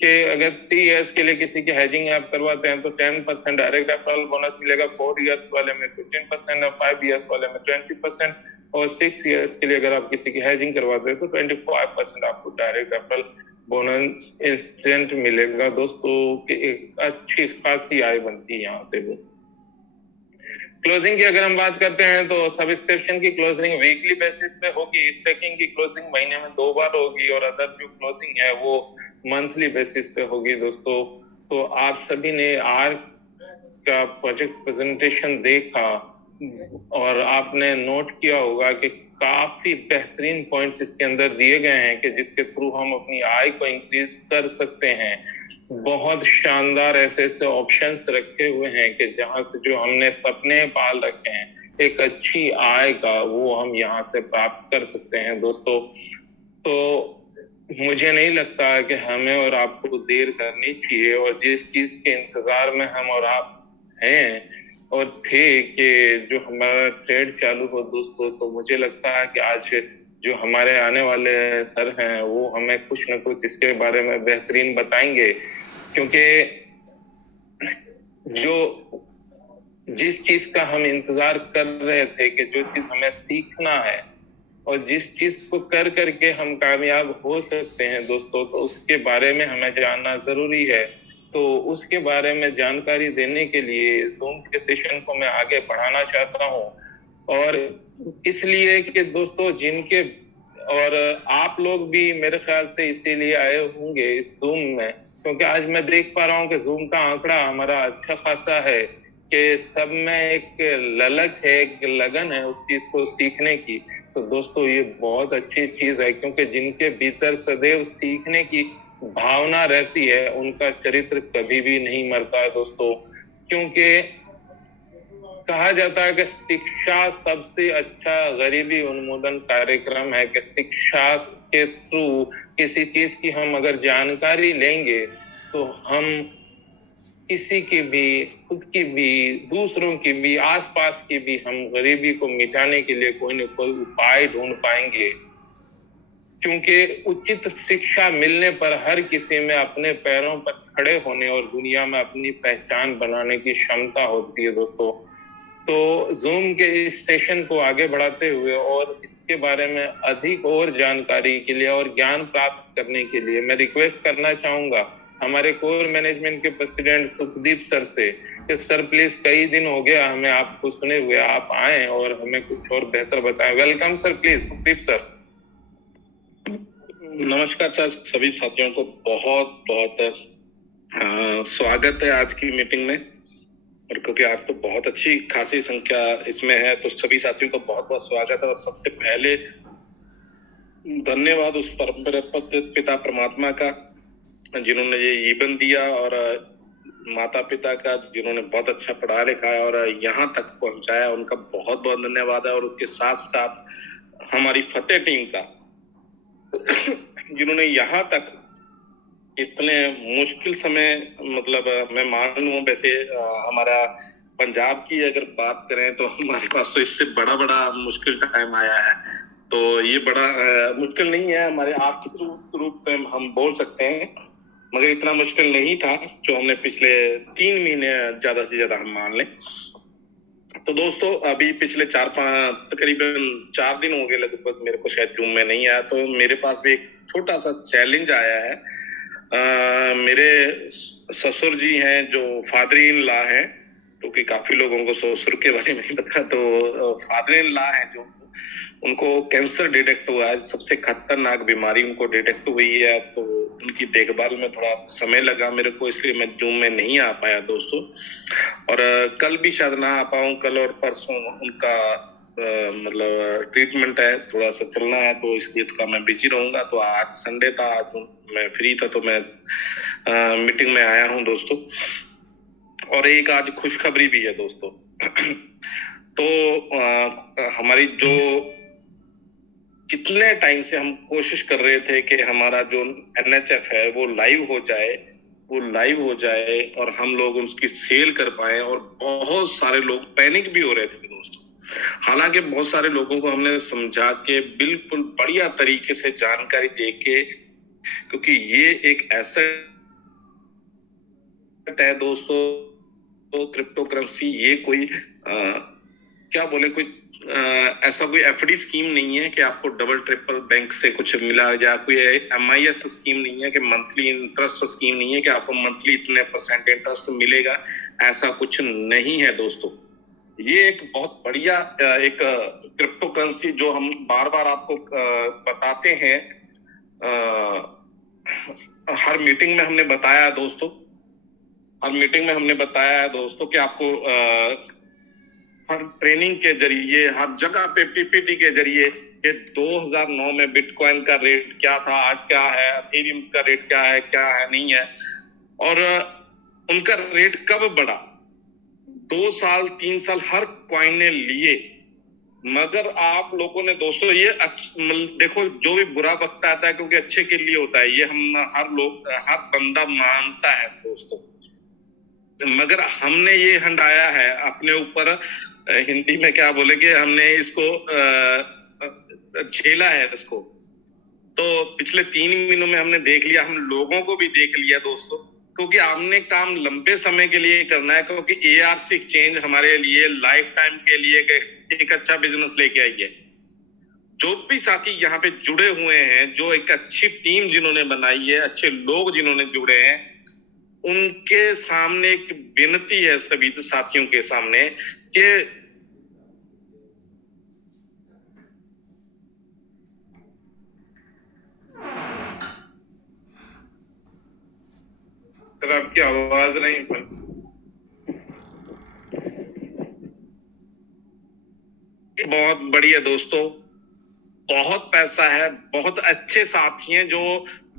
कि अगर 3 इयर्स के लिए किसी की हेजिंग आप करवाते हैं तो 10% डायरेक्ट रेफरल बोनस मिलेगा, 4 इयर्स वाले में 15% और 5 इयर्स वाले में 20%, और 6 इयर्स के लिए अगर आप किसी की हेजिंग करवाते हैं तो 25% आपको डायरेक्ट रेफरल बोनस इंस्टेंट मिलेगा दोस्तों, कि एक अच्छी खासी आय बनती है यहाँ से भी। क्लोजिंग की अगर हम बात करते हैं तो सब्सक्रिप्शन की क्लोजिंग वीकली बेसिस पे होगी, स्टेकिंग की क्लोजिंग महीने में 2 बार होगी, और अदर जो क्लोजिंग है वो मंथली बेसिस पे होगी दोस्तों। तो आप सभी ने आर्क का प्रोजेक्ट प्रेजेंटेशन देखा और आपने नोट किया होगा कि काफी बेहतरीन पॉइंट्स इसके अंदर दिए गए हैं कि जिसके थ्रू हम अपनी आय को इंक्रीज कर सकते हैं। बहुत शानदार ऐसे ऐसे ऑप्शंस रखे हुए हैं कि जहां से जो हमने सपने पाल रखे हैं एक अच्छी आय का, वो हम यहाँ से प्राप्त कर सकते हैं दोस्तों। तो मुझे नहीं लगता कि हमें और आपको देर करनी चाहिए, और जिस चीज के इंतजार में हम और आप हैं और थे कि जो हमारा ट्रेड चालू हो दोस्तों, तो मुझे लगता है कि आज जो हमारे आने वाले सर हैं वो हमें कुछ न कुछ इसके बारे में बेहतरीन बताएंगे, क्योंकि जो जिस चीज का हम इंतजार कर रहे थे कि जो चीज हमें सीखना है और जिस चीज को कर करके हम कामयाब हो सकते हैं दोस्तों, तो उसके बारे में हमें जानना जरूरी है। तो उसके बारे में जानकारी देने के लिए जूम के सेशन को मैं आगे बढ़ाना चाहता हूँ। और इसलिए कि दोस्तों जिनके और आप लोग भी मेरे ख्याल से इसीलिए आए होंगे इस जूम में, क्योंकि आज मैं देख पा रहा हूँ कि जूम का आंकड़ा हमारा अच्छा खासा है, कि सब में एक ललक है, एक लगन है उस चीज को सीखने की। तो दोस्तों ये बहुत अच्छी चीज है, क्योंकि जिनके भीतर सदैव सीखने की भावना रहती है उनका चरित्र कभी भी नहीं मरता है दोस्तों। क्योंकि कहा जाता है कि शिक्षा सबसे अच्छा गरीबी उन्मूलन कार्यक्रम है, कि शिक्षा के थ्रू किसी चीज की हम अगर जानकारी लेंगे तो हम किसी की भी, खुद की भी, दूसरों की भी, आसपास की भी, हम गरीबी को मिटाने के लिए कोई न कोई उपाय ढूंढ पाएंगे। क्योंकि उचित शिक्षा मिलने पर हर किसी में अपने पैरों पर खड़े होने और दुनिया में अपनी पहचान बनाने की क्षमता होती है दोस्तों। तो जूम के इस सेशन को आगे बढ़ाते हुए और इसके बारे में अधिक और जानकारी के लिए और ज्ञान प्राप्त करने के लिए मैं रिक्वेस्ट करना चाहूंगा हमारे कोर मैनेजमेंट के प्रेसिडेंट सुखदीप सर से कि सर प्लीज, कई दिन हो गया हमें आपको सुने हुए, आप आए और हमें कुछ और बेहतर बताएं। Welcome sir, please Sukhdeep sir. नमस्कार सर, सभी साथियों को बहुत बहुत स्वागत है आज की मीटिंग में। और क्योंकि आज तो बहुत अच्छी खासी संख्या इसमें है, तो सभी साथियों को बहुत बहुत स्वागत है। और सबसे पहले धन्यवाद उस परम पिता परमात्मा का जिन्होंने ये जीवन दिया, और माता पिता का जिन्होंने बहुत अच्छा पढ़ा लिखाया और यहाँ तक पहुंचाया, उनका बहुत बहुत धन्यवाद है। और उसके साथ साथ हमारी फतेह टीम का जिन्होंने यहाँ तक इतने मुश्किल समय, मतलब मैं मानूं वैसे हमारा पंजाब की अगर बात करें तो हमारे पास तो इससे बड़ा बड़ा मुश्किल टाइम आया है। तो ये बड़ा मुश्किल नहीं है, हमारे आर्थिक रूप से हम बोल सकते हैं, मगर इतना मुश्किल नहीं था जो हमने पिछले 3 महीने ज्यादा से ज्यादा हम मान लें। तो दोस्तों अभी पिछले तकरीबन 4 दिन हो गए लगभग मेरे को शायद जूम में नहीं आया, तो मेरे पास भी एक छोटा सा चैलेंज आया है। मेरे ससुर जी हैं जो फादर इन लॉ हैं, क्योंकि काफी लोगों को ससुर के बारे में नहीं पता, तो फादर इन लॉ हैं जो, उनको कैंसर डिटेक्ट हुआ है। सबसे खतरनाक बीमारी उनको डिटेक्ट हुई है, तो उनकी देखभाल में थोड़ा समय लगा मेरे को, इसलिए मैं जूम में नहीं आ पाया दोस्तों। और कल भी शायद ना आ पाऊं, कल और परसों उनका मतलब ट्रीटमेंट है, थोड़ा सा चलना है, तो इसलिए थोड़ा मैं बिजी रहूंगा। तो आज संडे था, आज मैं फ्री था, तो मैं मीटिंग में आया हूं दोस्तों। और एक आज खुशखबरी भी है दोस्तों। तो हमारी जो कितने टाइम से हम कोशिश कर रहे थे कि हमारा जो NHF है वो लाइव हो जाए और हम लोग उसकी सेल कर पाए, और बहुत सारे लोग पैनिक भी हो रहे थे दोस्तों। हालांकि बहुत सारे लोगों को हमने समझा के बिल्कुल बढ़िया तरीके से जानकारी दे के, क्योंकि ये एक एसेट है दोस्तों, तो क्रिप्टो करेंसी ये कोई क्या बोले, कोई ऐसा कोई FD स्कीम नहीं है कि आपको डबल ट्रिपल बैंक से कुछ मिला, या कोई MIS स्कीम नहीं है कि मंथली इंटरेस्ट स्कीम नहीं है कि आपको मंथली इतने % इंटरेस्ट मिलेगा। ऐसा कुछ नहीं है दोस्तों। ये एक बहुत बढ़िया एक क्रिप्टो करेंसी जो हम बार बार आपको बताते हैं, हर मीटिंग में हमने बताया दोस्तों, कि आपको हर ट्रेनिंग के जरिए, हर जगह पे PPT के जरिए कि 2009 में बिटकॉइन का रेट क्या था, आज क्या है, एथेरियम का रेट क्या है नहीं है, और उनका रेट कब बढ़ा। 2 साल 3 साल हर कॉइन ने लिए, मगर आप लोगों ने दोस्तों ये देखो, जो भी बुरा वक्त आता है क्योंकि अच्छे के लिए होता है, ये हम हर बंदा मानता है दोस्तों। मगर हमने ये हंडाया है अपने ऊपर, हिंदी में क्या बोलेंगे, हमने इसको झेला है इसको। तो पिछले 3 महीनों में हमने देख लिया, हम लोगों को भी देख लिया दोस्तों, क्योंकि हमने काम लंबे समय के लिए करना है, क्योंकि AR6 चेंज हमारे लिए लाइफ टाइम के लिए एक अच्छा बिजनेस लेके आई है। जो भी साथी यहाँ पे जुड़े हुए हैं, जो एक अच्छी टीम जिन्होंने बनाई है, अच्छे लोग जिन्होंने जुड़े हैं, उनके सामने एक विनती है सभी साथियों के सामने कि सर आपकी आवाज नहीं बन। बहुत बढ़िया दोस्तों, बहुत पैसा है, बहुत अच्छे साथी हैं जो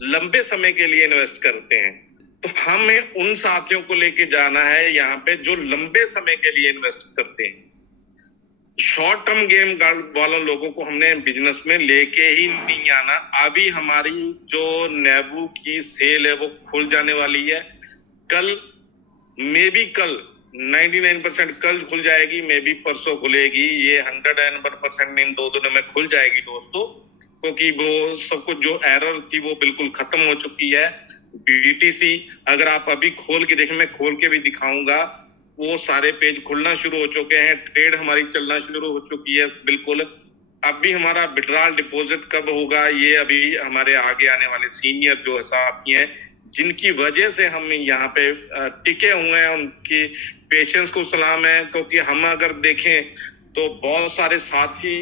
लंबे समय के लिए इन्वेस्ट करते हैं। तो हमें उन साथियों को लेके जाना है यहाँ पे जो लंबे समय के लिए इन्वेस्ट करते हैं। शॉर्ट टर्म गेम वालों लोगों को हमने बिजनेस में लेके ही नहीं आना। अभी हमारी जो नेबू की सेल है वो खुल जाने वाली है कल, मे बी कल 99% कल खुल जाएगी, मे बी परसों खुलेगी, ये 101% इन 2 दिनों में खुल जाएगी दोस्तों, क्योंकि वो सब कुछ जो एरर थी वो बिल्कुल खत्म हो चुकी है। BTC अगर आप अभी खोल के देखें, मैं खोल के भी दिखाऊंगा, वो सारे पेज खुलना शुरू हो चुके हैं, ट्रेड हमारी चलना शुरू हो चुकी है बिल्कुल। अभी हमारा विड्रॉल डिपॉजिट कब होगा, ये अभी हमारे आगे आने वाले सीनियर जो साथी हैं, जिनकी वजह से हम यहाँ पे टिके हुए हैं, उनकी पेशेंस को सलाम है। क्योंकि हम अगर देखें तो बहुत सारे साथी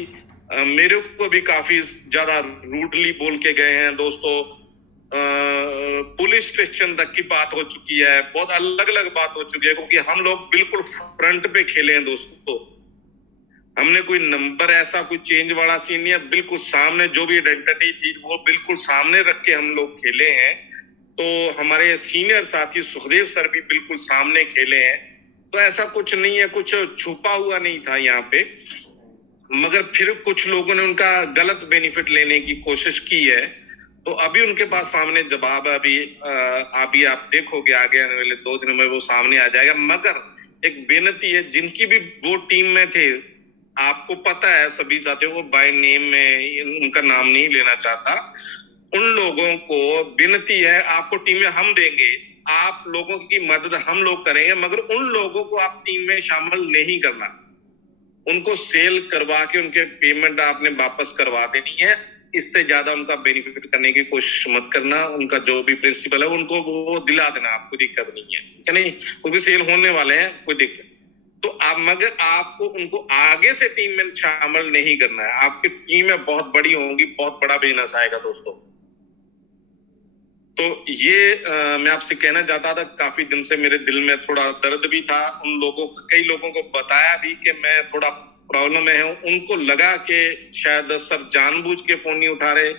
मेरे को भी काफी ज्यादा रूडली बोल के गए हैं दोस्तों, पुलिस स्टेशन तक की बात हो चुकी है, बहुत अलग अलग बात हो चुकी है, क्योंकि हम लोग बिल्कुल फ्रंट पे खेले हैं दोस्तों। हमने कोई नंबर ऐसा कोई चेंज वाला सीन नहीं है, बिल्कुल सामने जो भी आइडेंटिटी थी वो बिल्कुल सामने रख के हम लोग खेले हैं। तो हमारे सीनियर साथी सुखदेव सर भी बिल्कुल सामने खेले हैं। तो ऐसा कुछ नहीं है, कुछ छुपा हुआ नहीं था यहाँ पे, मगर फिर कुछ लोगों ने उनका गलत बेनिफिट लेने की कोशिश की है। तो अभी उनके पास सामने जवाब है, अभी आप देखोगे आगे आने वाले 2 दिनों में वो सामने आ जाएगा। मगर एक बेनती है, जिनकी भी वो टीम में थे, आपको पता है सभी साथियों को, बाय नेम में उनका नाम नहीं लेना चाहता, उन लोगों को विनती है, आपको टीम में हम देंगे, आप लोगों की मदद हम लोग करेंगे, मगर उन लोगों को आप टीम में शामिल नहीं करना। उनको सेल करवा के उनके पेमेंट आपने वापस करवा देनी है, इससे ज्यादा उनका बेनिफिट करने की कोशिश मत करना। उनका जो भी प्रिंसिपल है उनको वो दिला देना, आपको दिक्कत नहीं है, ठीक है नहीं, क्योंकि सेल होने वाले हैं, कोई दिक्कत। तो आप, मगर आपको उनको आगे से टीम में शामिल नहीं करना है। आपकी टीमें बहुत बड़ी होंगी, बहुत बड़ा बिजनेस आएगा दोस्तों। तो ये मैं आपसे कहना चाहता था, काफी दिन से मेरे दिल में थोड़ा दर्द भी था, उन लोगों को, कई लोगों को बताया भी कि मैं थोड़ा प्रॉब्लम में हूं। उनको लगा कि शायद सर जानबूझ के फोन नहीं उठा रहे,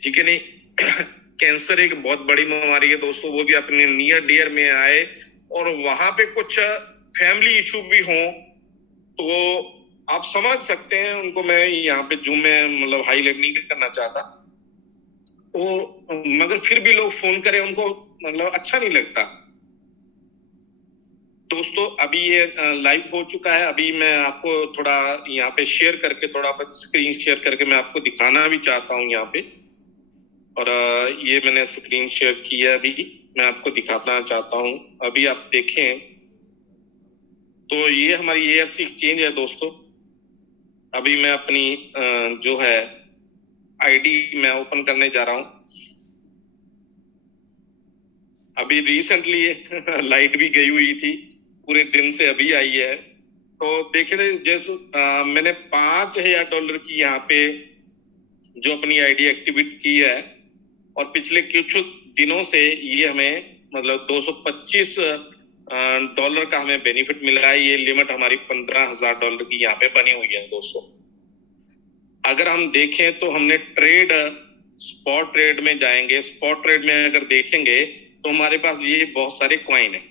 ठीक है नहीं। कैंसर एक बहुत बड़ी बीमारी है दोस्तों, वो भी अपने नियर डियर में आए और वहां पे कुछ फैमिली इशू भी हो, तो आप समझ सकते हैं उनको। मैं यहाँ पे जूम में मतलब हाईलाइट नहीं करना चाहता, तो मगर फिर भी लोग फोन करें, उनको मतलब अच्छा नहीं लगता दोस्तों। अभी ये लाइव हो चुका है, अभी मैं आपको थोड़ा यहाँ पे शेयर करके, थोड़ा स्क्रीन शेयर करके मैं आपको दिखाना भी चाहता हूँ यहाँ पे। और ये मैंने स्क्रीन शेयर की है, अभी मैं आपको दिखाना चाहता हूँ, अभी आप देखें तो ये हमारी AR6 चेंज है दोस्तों। अभी मैं अपनी जो है आईडी मैं ओपन करने जा रहा हूँ। अभी रिसेंटली लाइट भी गई हुई थी, पूरे दिन से अभी आई है। तो देखिए जैसे मैंने $5,000 की यहाँ पे जो अपनी आईडी एक्टिवेट की है, और पिछले कुछ दिनों से ये हमें मतलब $225 का हमें बेनिफिट मिला है। ये लिमिट हमारी $15,000 की यहाँ पे बनी हुई है दोस्तों। अगर हम देखें तो हमने ट्रेड, स्पॉट ट्रेड में जाएंगे, स्पॉट ट्रेड में अगर देखेंगे तो हमारे पास ये बहुत सारे कॉइन है।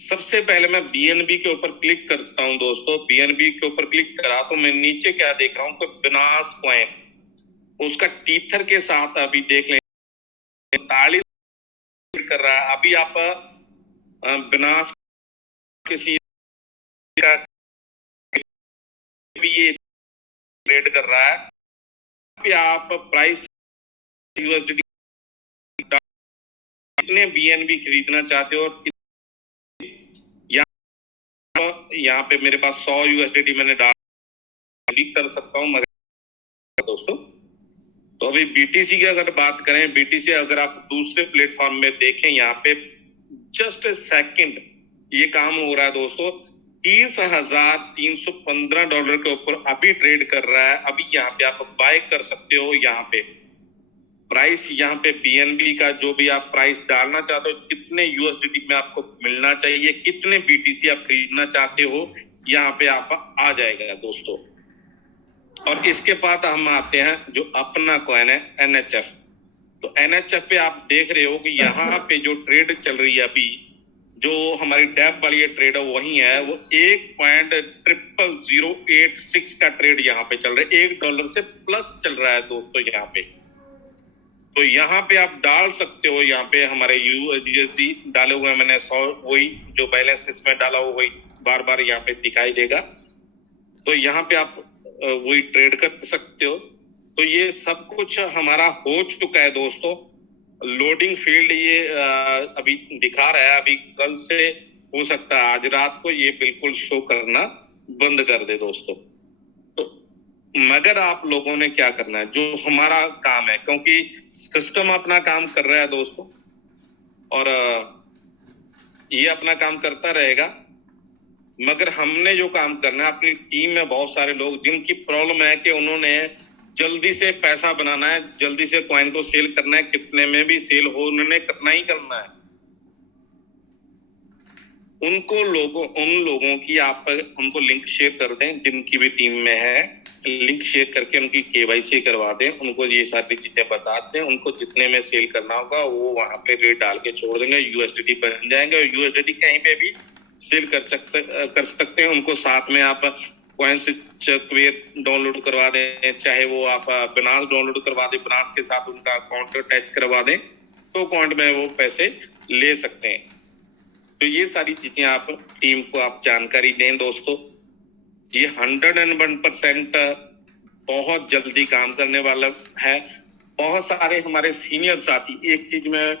सबसे पहले मैं BNB के ऊपर क्लिक करता हूं दोस्तों। BNB के ऊपर क्लिक करा तो मैं नीचे क्या देख रहा हूं, तो बिनास कॉइन, उसका टीथर के साथ अभी देख लें 45 कर रहा है। अभी आप बनास किसी का भी ये ट्रेड कर रहा है, पे आप प्राइस यूएसडी कितने बीएनबी खरीदना चाहते हो, और यहाँ पे मेरे पास 100 यूएसडी मैंने डाल कर सकता हूँ। मगर दोस्तों, तो अभी बीटीसी की अगर बात करें, बीटीसी अगर आप दूसरे प्लेटफॉर्म में देखें, यहाँ पे जस्ट सेकंड ये काम हो रहा है दोस्तों, $30,315 के ऊपर अभी ट्रेड कर रहा है। अभी यहाँ पे आप बाय कर सकते हो। यहाँ पे प्राइस, यहाँ पे बीएनबी का जो भी आप प्राइस डालना चाहते हो, कितने यूएसडी में आपको मिलना चाहिए, कितने बीटीसी आप खरीदना चाहते हो, यहाँ पे आप आ जाएगा दोस्तों। और इसके बाद हम आते हैं जो अपना कॉइन है एनएचएफ। तो एनएचएफ पे आप देख रहे हो कि यहाँ पे जो ट्रेड चल रही है अभी, जो हमारी डैप वाली ट्रेड है वही है, वो 1.00086 का ट्रेड यहाँ पे चल रहा है। $1 से प्लस चल रहा है दोस्तों यहाँ पे। तो यहाँ पे आप डाल सकते हो। यहाँ पे हमारे यूएसडी डाले हुए मैंने 100, वही जो बैलेंस इसमें डाला हो वही बार बार यहाँ पे दिखाई देगा। तो यहाँ पे आप वही ट्रेड कर सकते हो। तो ये सब कुछ हमारा हो चुका है दोस्तों। लोडिंग फील्ड ये अभी दिखा रहा है। अभी कल से हो सकता है आज रात को ये बिल्कुल शो करना बंद कर दे दोस्तों। तो मगर आप लोगों ने क्या करना है, जो हमारा काम है, क्योंकि सिस्टम अपना काम कर रहा है दोस्तों, और ये अपना काम करता रहेगा। मगर हमने जो काम करना है, अपनी टीम में बहुत सारे लोग जिनकी प्रॉब्लम है कि उन्होंने जल्दी से पैसा बनाना है, जल्दी से कॉइन को सेल करना है, कितने में भी सेल हो उन्होंने करना ही करना है। उन लोगों की आप उनको लिंक शेयर कर दें, जिनकी भी टीम में है, लिंक शेयर करके उनकी केवाईसी करवा दें, उनको ये सारी चीजें बता दें। उनको जितने में सेल करना होगा वो वहां पे रेट डाल के छोड़ देंगे, यूएसडी बन जाएंगे, और यूएसडी कहीं पे भी सेल कर सकते हैं। उनको साथ में आप कॉइन से चेकवेयर डाउनलोड करवा दें, चाहे वो आप बिनास डाउनलोड करवा दें, बिनास के साथ उनका अकाउंट अटैच करवा दें, तो अकाउंट में वो पैसे ले सकते हैं। तो ये सारी चीजें आप टीम को आप जानकारी दें दोस्तों। ये 101% बहुत जल्दी काम करने वाला है। बहुत सारे हमारे सीनियर साथी, एक चीज में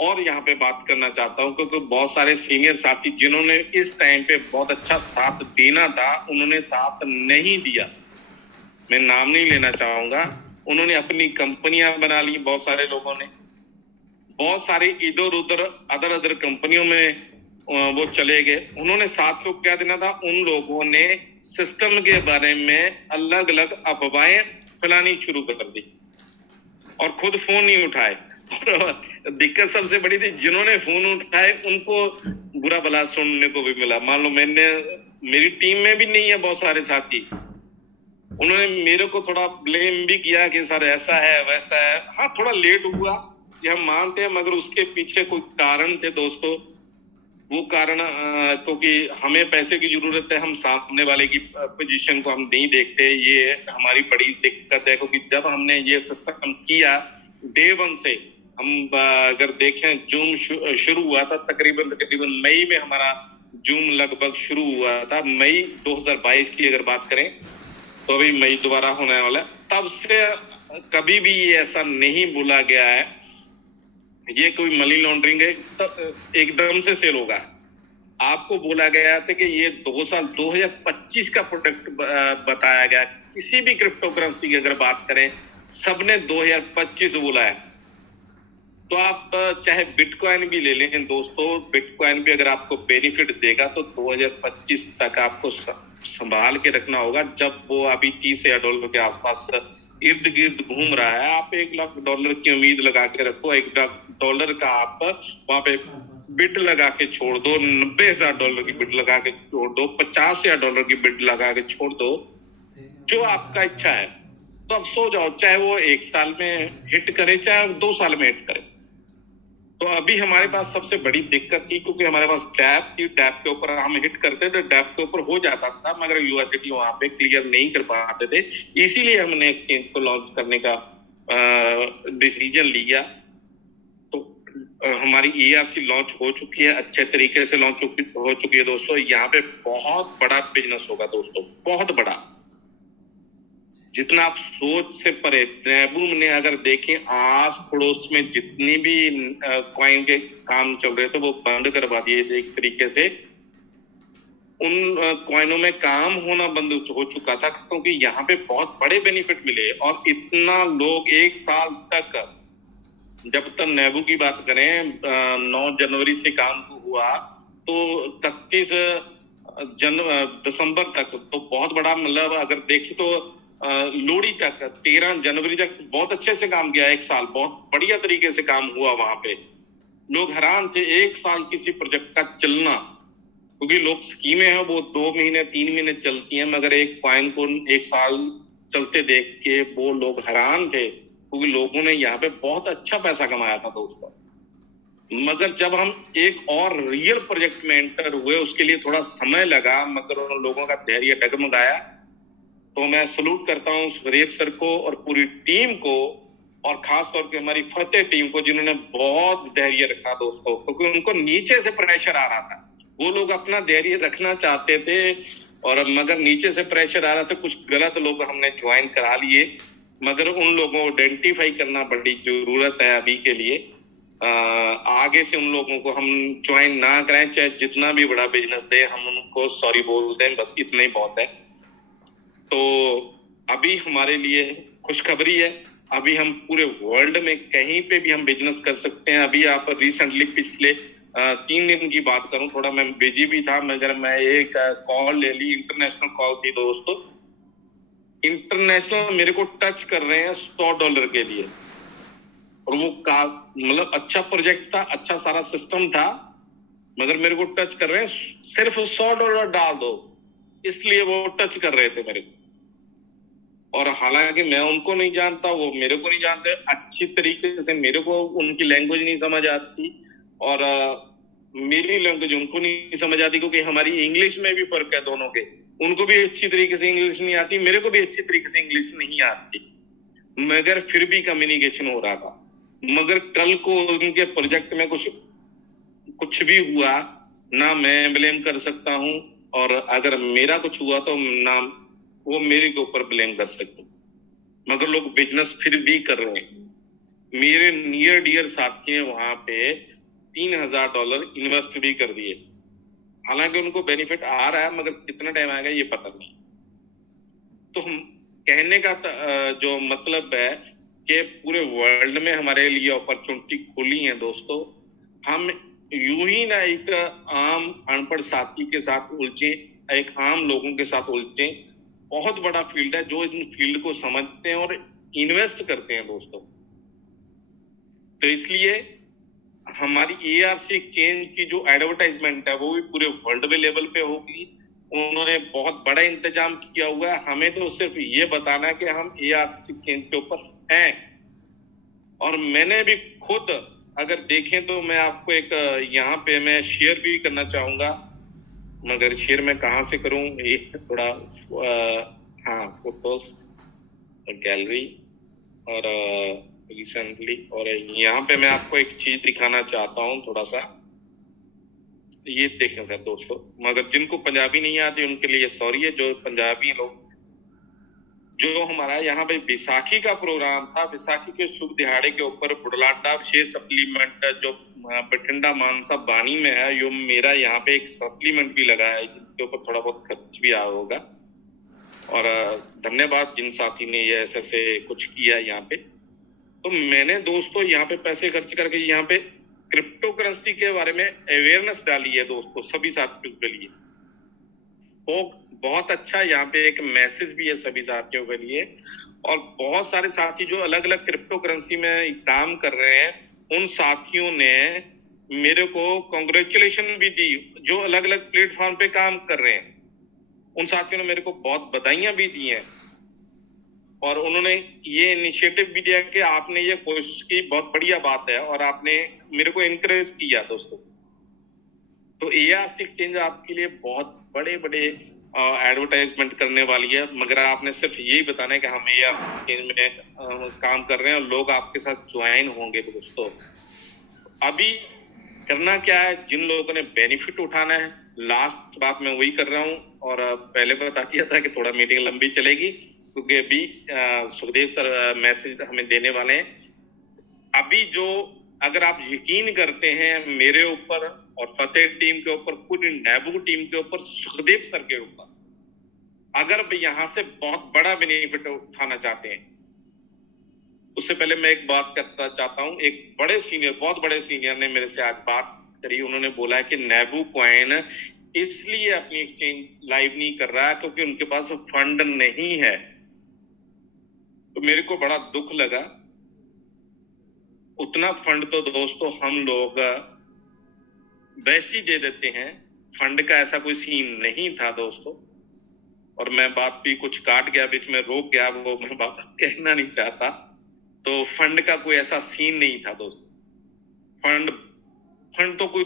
और यहाँ पे बात करना चाहता हूँ, क्योंकि बहुत सारे सीनियर साथी जिन्होंने इस टाइम पे बहुत अच्छा साथ देना था, उन्होंने साथ नहीं दिया। मैं नाम नहीं लेना चाहूंगा। उन्होंने अपनी कंपनियां बना ली, बहुत सारे लोगों ने, बहुत सारे इधर उधर अदर कंपनियों में वो चले गए। उन्होंने साथ को क्या देना था, उन लोगों ने सिस्टम के बारे में अलग अलग अफवाहें फैलानी शुरू कर दी और खुद फोन नहीं उठाए। और दिक्कत सबसे बड़ी थी, जिन्होंने फोन उठाए उनको बुरा भला सुनने को भी मिला। मान लो मेरी टीम में भी नहीं है बहुत सारे साथी, उन्होंने मेरे को थोड़ा ब्लेम भी किया कि सर ऐसा है वैसा है। हाँ, थोड़ा लेट हुआ ये हम मानते हैं, मगर उसके पीछे कोई कारण थे दोस्तों। वो कारण क्योंकि हमें पैसे की जरूरत है, हम सामने वाले की पोजीशन को हम नहीं देखते। ये हमारी बड़ी दिक्कत है, क्योंकि जब हमने ये सिस्टम किया डे 1 से, हम अगर देखें जून शुरू हुआ था, तकरीबन मई में हमारा जून लगभग शुरू हुआ था। मई 2022 की अगर बात करें तो अभी मई दोबारा होने वाला है। तब से कभी भी ये ऐसा नहीं बोला गया है ये कोई मनी लॉन्ड्रिंग है, एकदम से सेल होगा। आपको बोला गया था कि ये 2025 का प्रोडक्ट बताया गया। किसी भी क्रिप्टो करेंसी की अगर बात करें, सबने 2025 बोला है। तो आप चाहे बिटकॉइन भी ले लें दोस्तों, बिटकॉइन भी अगर आपको बेनिफिट देगा तो 2025 तक आपको संभाल के रखना होगा। जब वो अभी $30,000 के आसपास इर्द गिर्द घूम रहा है, आप $1 लाख की उम्मीद लगा के रखो। $1 का आप वहां पे बिट लगा के छोड़ दो, $90,000 की बिट लगा के छोड़ दो, $50,000 की बिट लगा के छोड़ दो, जो आपका इच्छा है। तो अब सो जाओ, चाहे वो 1 साल में हिट करे चाहे 2 साल में हिट करे। तो अभी हमारे पास सबसे बड़ी दिक्कत थी, क्योंकि हमारे पास टैप थी, टैप के ऊपर हम हिट करते थे, टैप के ऊपर हो जाता था, मगर यूएसडी वहां पे क्लियर नहीं कर पाते थे। इसीलिए हमने एक्सचेंज को लॉन्च करने का डिसीजन लिया। तो हमारी ERC लॉन्च हो चुकी है, अच्छे तरीके से लॉन्च हो चुकी है दोस्तों। यहाँ पे बहुत बड़ा बिजनेस होगा दोस्तों, बहुत बड़ा, जितना आप सोच से परे। नेबू ने अगर देखें आस पड़ोस में जितनी भी कॉइन के काम चल रहे थे वो बंद करवा दिए थे एक तरीके से। उन कॉइनों में काम होना बंद हो चुका था, क्योंकि यहाँ पे बहुत बड़े बेनिफिट मिले। और इतना लोग एक साल तक, जब तक नेबू की बात करें 9 जनवरी से काम हुआ तो 31 दिसंबर तक, तो बहुत बड़ा, मतलब अगर देखें तो लोहड़ी तक 13 जनवरी तक बहुत अच्छे से काम किया। एक साल बहुत बढ़िया तरीके से काम हुआ वहां पे। लोग हैरान थे एक साल किसी प्रोजेक्ट का चलना, क्योंकि लोग स्कीमें हैं वो 2 महीने 3 महीने चलती हैं, मगर एक कॉइन को एक साल चलते देख के वो लोग हैरान थे, क्योंकि लोगों ने यहाँ पे बहुत अच्छा पैसा कमाया था दोस्तों। मगर जब हम एक और रियल प्रोजेक्ट में एंटर हुए, उसके लिए थोड़ा समय लगा, मगर उन लोगों का धैर्य डगमगाया। तो मैं सलूट करता हूँ सुखदेव सर को और पूरी टीम को, और खास तौर पे हमारी फतेह टीम को, जिन्होंने बहुत धैर्य रखा दोस्तों, क्योंकि उनको नीचे से प्रेशर आ रहा था। वो लोग अपना धैर्य रखना चाहते थे, और मगर नीचे से प्रेशर आ रहा था। कुछ गलत लोग हमने ज्वाइन करा लिए, मगर उन लोगों को आइडेंटिफाई करना बड़ी जरूरत है अभी के लिए। आगे से उन लोगों को हम ज्वाइन ना कराएं, चाहे जितना भी बड़ा बिजनेस दे, हम उनको सॉरी बोलते हैं, बस इतना ही बहुत है। तो अभी हमारे लिए खुशखबरी है, अभी हम पूरे वर्ल्ड में कहीं पे भी हम बिजनेस कर सकते हैं। अभी आप रिसेंटली पिछले 3 दिन की बात करूं, थोड़ा मैं बिजी भी था, मगर मैं एक कॉल ले ली, इंटरनेशनल कॉल थी दोस्तों। इंटरनेशनल मेरे को टच कर रहे हैं $100 के लिए, और वो मतलब अच्छा प्रोजेक्ट था, अच्छा सारा सिस्टम था, मगर मेरे को टच कर रहे हैं सिर्फ $100 डाल दो, इसलिए वो टच कर रहे थे मेरे को। और हालांकि मैं उनको नहीं जानता, वो मेरे को नहीं जानते अच्छी तरीके से, मेरे को उनकी लैंग्वेज नहीं समझ आती, और मेरी लैंग्वेज उनको नहीं समझ आती, क्योंकि हमारी इंग्लिश में भी फर्क है दोनों के। उनको भी अच्छी तरीके से इंग्लिश नहीं आती, मेरे को भी अच्छी तरीके से इंग्लिश नहीं आती, मगर फिर भी कम्युनिकेशन हो रहा था। मगर कल को उनके प्रोजेक्ट में कुछ भी हुआ ना, मैं ब्लेम कर सकता हूं, और अगर मेरा कुछ हुआ तो ना वो मेरे के ऊपर ब्लेम कर सकते, मगर लोग बिजनेस फिर भी कर रहे हैं। मेरे नियर डियर साथी हैं वहां पे $3000 इन्वेस्ट भी कर दिए, हालांकि उनको बेनिफिट आ रहा है, मगर कितना टाइम आएगा ये पता नहीं। तो हम कहने का जो मतलब है कि पूरे वर्ल्ड में हमारे लिए अपॉर्चुनिटी खुली है दोस्तों। हम यूं ही ना एक आम अनपढ़ साथी के साथ उलझे, एक आम लोगों के साथ उलझे। बहुत बड़ा फील्ड है, जो इन फील्ड को समझते हैं और इन्वेस्ट करते हैं दोस्तों। तो इसलिए हमारी ARC एक्सचेंज की जो एडवर्टाइजमेंट है वो भी पूरे वर्ल्ड में लेवल पे होगी। उन्होंने बहुत बड़ा इंतजाम किया हुआ है, हमें तो सिर्फ ये बताना है कि हम ARC एक्सचेंज के ऊपर हैं। और मैंने भी खुद अगर देखें तो मैं आपको एक यहाँ पे मैं शेयर भी करना चाहूंगा, मगर शेयर मैं कहाँ से करूं, ये थोड़ा हाँ, फोटोज गैलरी और रिसेंटली, और यहाँ पे मैं आपको एक चीज दिखाना चाहता हूँ थोड़ा सा। ये देखें सर दोस्तों, मगर जिनको पंजाबी नहीं आती उनके लिए सॉरी है, जो पंजाबी लोग, जो हमारा यहाँ पे बैसाखी का प्रोग्राम था, बैसाखी के शुभ दिहाड़े के ऊपर बुढ़लाडा विशेष सप्लीमेंट जो बठिंडा मानसा बानी में है, यो मेरा यहाँ पे एक सप्लीमेंट भी लगा है, जिसके ऊपर थोड़ा बहुत खर्च भी आया होगा। और धन्यवाद जिन साथी ने ये ऐसे कुछ किया यहाँ पे। तो मैंने दोस्तों यहाँ पे पैसे खर्च करके यहाँ पे क्रिप्टो करेंसी के बारे में अवेयरनेस डाली है दोस्तों, सभी साथियों के लिए। वो बहुत अच्छा यहाँ पे एक मैसेज भी है सभी साथियों के लिए। और बहुत सारे साथी जो अलग अलग क्रिप्टो करेंसी में काम कर रहे हैं, उन साथियों ने मेरे को कांग्रेचुलेशन भी दी, जो अलग अलग प्लेटफॉर्म पे काम कर रहे हैं। उन साथियों ने मेरे को बहुत बधाइयां भी दी हैं, और उन्होंने ये इनिशिएटिव भी दिया कि आपने ये कोशिश की, बहुत बढ़िया बात है, और आपने मेरे को इनकरेज किया दोस्तों। तो ARC एक्सचेंज आपके लिए बहुत बड़े बड़े एडवर्टाइजमेंट करने वाली है, मगर आपने सिर्फ यही बताना है कि हम ARC एक्सचेंज में काम कर रहे हैं, और लोग आपके साथ ज्वाइन होंगे दोस्तों। अभी करना क्या है, जिन लोगों ने बेनिफिट उठाना है, लास्ट बात मैं वही कर रहा हूं। और पहले बता दिया था कि थोड़ा मीटिंग लंबी चलेगी, क्योंकि अभी सुखदेव सर मैसेज हमें देने वाले हैं। अभी जो, अगर आप यकीन करते हैं मेरे ऊपर और फतेह टीम के ऊपर, पूरी नैबू टीम के ऊपर, सुखदेव सर के ऊपर, अगर भी यहां से बहुत बड़ा बेनिफिट उठाना चाहते हैं, उससे पहले मैं एक बात करना चाहता हूं। एक बड़े सीनियर, बहुत बड़े सीनियर ने मेरे से आज बात करी। उन्होंने बोला है कि नैबू कॉइन इसलिए अपनी एक्सचेंज लाइव नहीं कर रहा है क्योंकि उनके पास फंड नहीं है। तो मेरे को बड़ा दुख लगा। उतना फंड तो दोस्तों हम लोग वैसे ही दे देते हैं, फंड का ऐसा कोई सीन नहीं था दोस्तों। और मैं बात भी कुछ काट गया, बीच में रोक गया, वो मैं बात कहना नहीं चाहता। तो फंड का कोई ऐसा सीन नहीं था दोस्तों। फंड तो कोई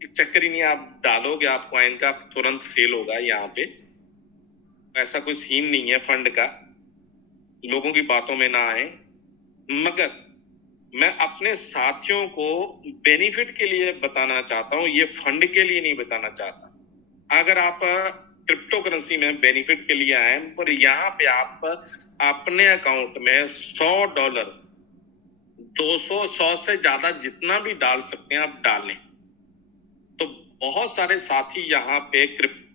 चक्कर ही नहीं, आप डालोगे आप कॉइन का तुरंत सेल होगा यहाँ पे, ऐसा कोई सीन नहीं है फंड का। लोगों की बातों में ना आए। मगर मैं अपने साथियों को बेनिफिट के लिए बताना चाहता हूं, ये फंड के लिए नहीं बताना चाहता। अगर आप क्रिप्टो करेंसी में बेनिफिट के लिए आए, पर यहाँ पे आप अपने अकाउंट में $100, 200, 100 से ज्यादा जितना भी डाल सकते हैं आप डालें। तो बहुत सारे साथी यहाँ पे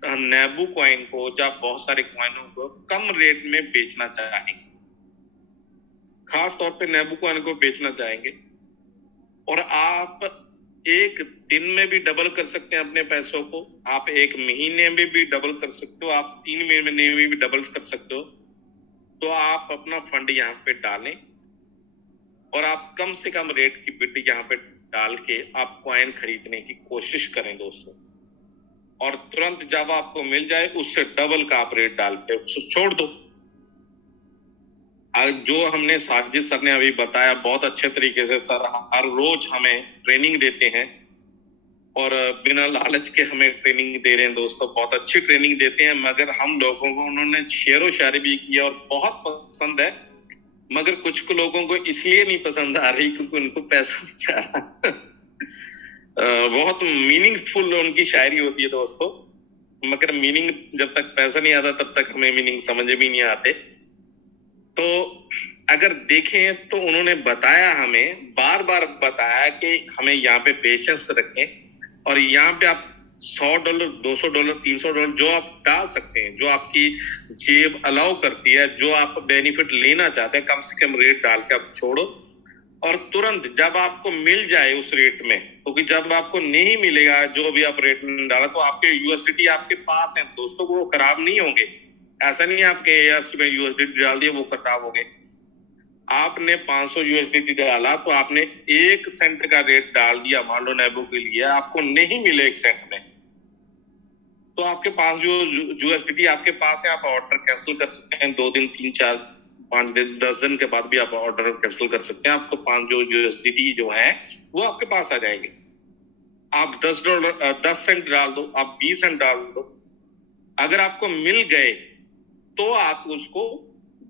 नैबू कॉइन को या बहुत सारे कॉइनों को कम रेट में बेचना चाहेंगे, खास तौर पे नैबू कॉइन को बेचना चाहेंगे। और आप एक दिन में भी डबल कर सकते हैं अपने पैसों को, आप एक महीने में भी डबल कर सकते हो, आप 3 महीने में भी डबल कर सकते हो। तो आप अपना फंड यहाँ पे डालें और आप कम से कम रेट की बिड यहाँ पे डाल के आप कॉइन खरीदने की कोशिश करें दोस्तों। और तुरंत जब आपको मिल जाए उससे डबल का आप रेट डाल के उसको छोड़ दो। जो हमने साजिद सर ने अभी बताया बहुत अच्छे तरीके से, सर हर रोज हमें ट्रेनिंग देते हैं और बिना लालच के हमें ट्रेनिंग दे रहे हैं दोस्तों, बहुत अच्छी ट्रेनिंग देते हैं। मगर हम लोगों को उन्होंने शेरो शायरी भी किया और बहुत पसंद है। मगर कुछ लोगों को इसलिए नहीं पसंद आ रही क्योंकि उनको पैसा नहीं आ रहा। बहुत मीनिंगफुल उनकी शायरी होती है दोस्तों, मगर मीनिंग जब तक पैसा नहीं आता तब तक हमें मीनिंग समझ भी नहीं आते। तो अगर देखें तो उन्होंने बताया, हमें बार बार बताया कि हमें यहाँ पे पेशेंस रखें और यहाँ पे आप $100, $200, $300 जो आप डाल सकते हैं, जो आपकी जेब अलाउ करती है, जो आप बेनिफिट लेना चाहते हैं, कम से कम रेट डाल के आप छोड़ो। और तुरंत जब आपको मिल जाए उस रेट में, क्योंकि जब आपको नहीं मिलेगा जो भी आप रेट में डाला, तो आपके यूएसडीटी आपके पास है दोस्तों, वो खराब नहीं होंगे। ऐसा नहीं आपके एआरसी में यूएसडीटी डाल दिए वो खराब हो गए। आपने 500 यूएसडीटी डाला तो आपने 1 सेंट का रेट डाल दिया, मान लो नैबो के लिए, आपको नहीं मिले 1 सेंट में, तो आपके पास जो यूएसडीटी आपके पास है, आप ऑर्डर कैंसिल कर सकते हैं। 2 दिन, 3, 4, 5 दिन, 10 दिन के बाद भी आप ऑर्डर कैंसिल कर सकते हैं। आपको 5 जो यूएसडीटी जो है वो आपके पास आ जाएंगे। आप $10 सेंट डाल दो, आप 20 सेंट डाल दो, अगर आपको मिल गए तो आप उसको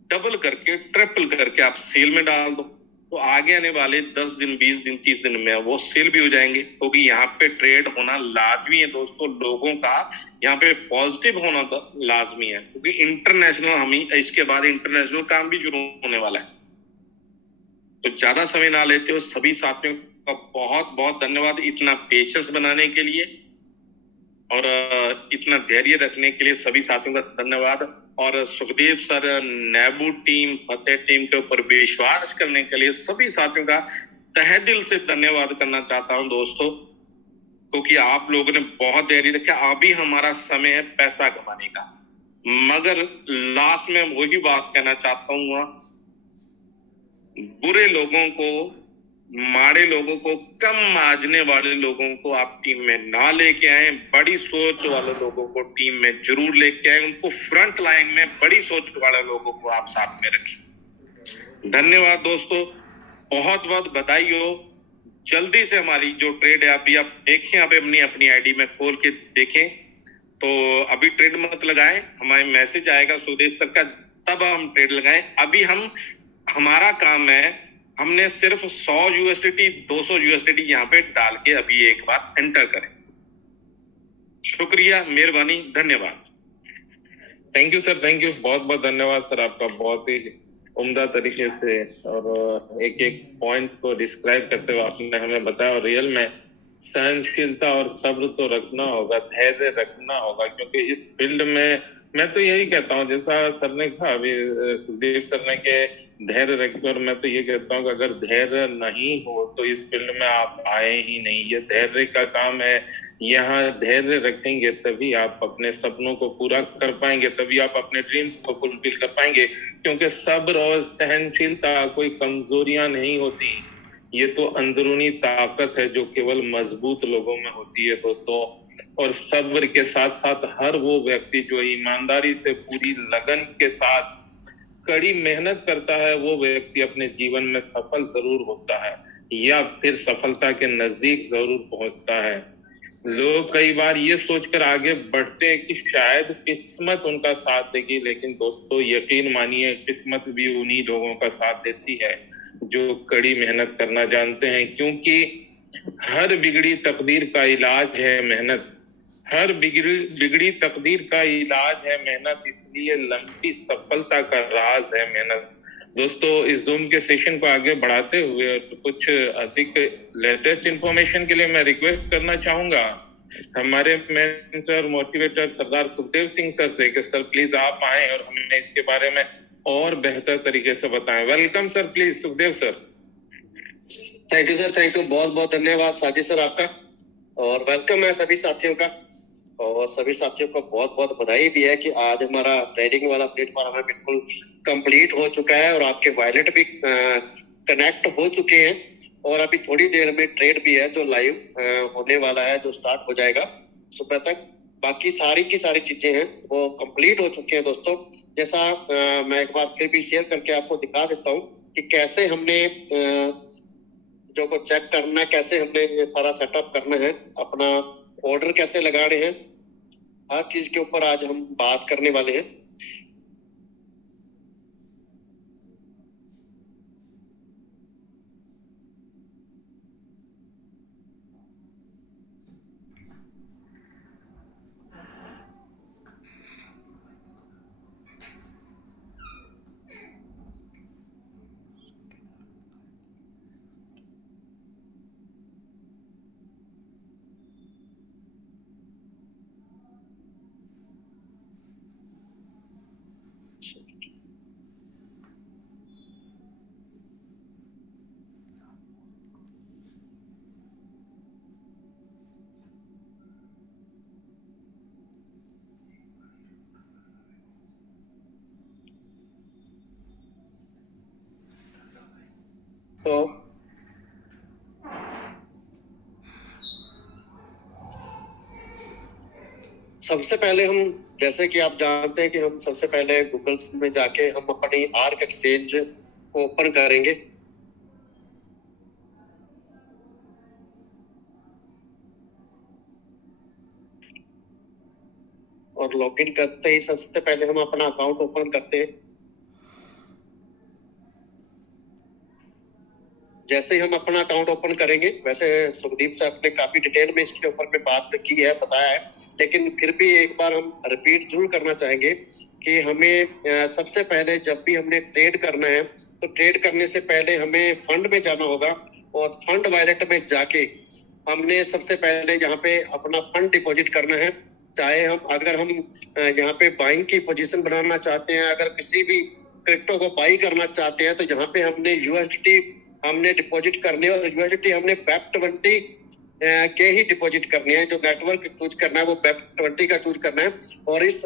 डबल करके, ट्रिपल करके आप सेल में डाल दो। तो आगे आने वाले 10 दिन, 20 दिन, 30 दिन में वो सेल भी हो जाएंगे, क्योंकि यहाँ पे ट्रेड होना लाजमी है दोस्तों। लोगों का यहाँ पे पॉजिटिव होना लाजमी है, क्योंकि इंटरनेशनल, हम इसके बाद इंटरनेशनल काम भी शुरू होने वाला है। तो ज्यादा समय ना लेते हो, सभी साथियों का बहुत बहुत धन्यवाद इतना पेशेंस बनाने के लिए और इतना धैर्य रखने के लिए। सभी साथियों का धन्यवाद। और सुखदेव सर, नैबू टीम, फतेह टीम के ऊपर विश्वास करने के लिए सभी साथियों का तहे दिल से धन्यवाद करना चाहता हूं दोस्तों, क्योंकि आप लोगों ने बहुत धैर्य रखा। अभी हमारा समय है पैसा कमाने का। मगर लास्ट में वही बात कहना चाहता हूं, बुरे लोगों को, माड़े लोगों को, कम माजने वाले लोगों को आप टीम में ना लेके आए, बड़ी सोच वाले लोगों को टीम में जरूर लेके आए। उनको फ्रंट लाइन में बड़ी सोच वाले लोगों को आप साथ में रखें। धन्यवाद दोस्तों, बहुत बहुत बधाई हो। जल्दी से हमारी जो ट्रेड है, अभी आप देखें, अभी अपनी आईडी में खोल के देखें, तो अभी ट्रेड मत लगाएं। हमारे मैसेज आएगा सुखदेव सर का, तब हम ट्रेड लगाएं। अभी हमारा काम है हमने सिर्फ 100 यूएसडीटी 200 यूएसडीटी यहाँ पे डाल के अभी एक बार एंटर करें। शुक्रिया, मेहरबानी, धन्यवाद। Thank you sir, thank you, बहुत बहुत धन्यवाद सर आपका, बहुत ही उम्दा तरीके से और एक एक पॉइंट को डिस्क्राइब करते हुए आपने हमें बताया। और रियल में सहनशीलता और सब्र तो रखना होगा, धैर्य रखना होगा, क्योंकि इस फील्ड में मैं तो यही कहता हूँ, जैसा सर ने कहा अभी, सुखदेव सर ने, के धैर्य रखिए, और मैं तो ये कहता हूँ कि अगर धैर्य नहीं हो तो इस फील्ड में आप आए ही नहीं। ये धैर्य का काम है। यहाँ धैर्य रखेंगे तभी आप अपने सपनों को पूरा कर पाएंगे, तभी आप अपने ड्रीम्स को फुलफिल कर पाएंगे, क्योंकि सब्र और सहनशीलता कोई कमजोरियां नहीं होती, ये तो अंदरूनी ताकत है जो केवल मजबूत लोगों में होती है दोस्तों। और सब्र के साथ साथ हर वो व्यक्ति जो ईमानदारी से पूरी लगन के साथ कड़ी मेहनत करता है, वो व्यक्ति अपने जीवन में सफल जरूर होता है, या फिर सफलता के नजदीक जरूर पहुंचता है। लोग कई बार ये सोचकर आगे बढ़ते हैं कि शायद किस्मत उनका साथ देगी, लेकिन दोस्तों यकीन मानिए, किस्मत भी उन्हीं लोगों का साथ देती है जो कड़ी मेहनत करना जानते हैं, क्योंकि हर बिगड़ी तकदीर का इलाज है मेहनत। हर बिगड़ी तकदीर का इलाज है मेहनत, इसलिए लंबी सफलता का राज है मेहनत। दोस्तों, इस जूम के सेशन को आगे बढ़ाते हुए कुछ अधिक लेटेस्ट इंफॉर्मेशन के लिए मैं रिक्वेस्ट करना चाहूंगा हमारे मेंटर मोटिवेटर सरदार सुखदेव सिंह सर से कि सर प्लीज आप आए और हमें इसके बारे में और बेहतर तरीके से बताएं। Welcome sir, please Sukhdev sir. Thank you sir, thank you, बहुत बहुत धन्यवाद साजिद सर आपका, और वेलकम है सभी साथियों का, और सभी साथियों को बहुत बहुत बधाई भी है कि आज हमारा ट्रेडिंग वाला प्लेटफॉर्म है बिल्कुल कंप्लीट हो चुका है, और आपके वॉलेट भी कनेक्ट हो चुके हैं, और अभी थोड़ी देर में ट्रेड भी है जो लाइव होने वाला है, जो स्टार्ट हो जाएगा सुबह तक। बाकी सारी की सारी चीजें हैं वो कंप्लीट हो चुकी हैं दोस्तों। जैसा मैं एक बार फिर भी शेयर करके आपको दिखा देता हूँ कि कैसे हमने जो को चेक करना है, कैसे हमने ये सारा सेटअप करना है, अपना ऑर्डर कैसे लगाने हैं, हर चीज के ऊपर आज हम बात करने वाले हैं। तो सबसे पहले हम, जैसे कि आप जानते हैं कि हम सबसे पहले गूगल में जाके हम अपनी आर्क एक्सचेंज को ओपन करेंगे। और लॉगिन करते ही सबसे पहले हम अपना अकाउंट ओपन करते हैं। जैसे ही हम अपना अकाउंट ओपन करेंगे, वैसे सुखदीप साहब ने काफी डिटेल में इसके ऊपर में बात की है, बताया है, लेकिन फिर भी एक बार हम रिपीट जरूर करना चाहेंगे कि हमें सबसे पहले जब भी हमने ट्रेड करना है तो ट्रेड करने से पहले हमें फंड में जाना होगा, और फंड वॉलेट में जाके हमने सबसे पहले यहाँ पे अपना फंड डिपॉजिट करना है। चाहे हम, अगर हम यहाँ पे बाइंग की पोजीशन बनाना चाहते हैं, अगर किसी भी क्रिप्टो को बाई करना चाहते हैं, तो यहाँ पे हमने यूएसडी हमने डिपॉजिट करनी है, और यूएसडी हमने BEP20 के ही डिपॉजिट करनी है। जो नेटवर्क चूज करना है वो BEP20 का चूज करना है। और इस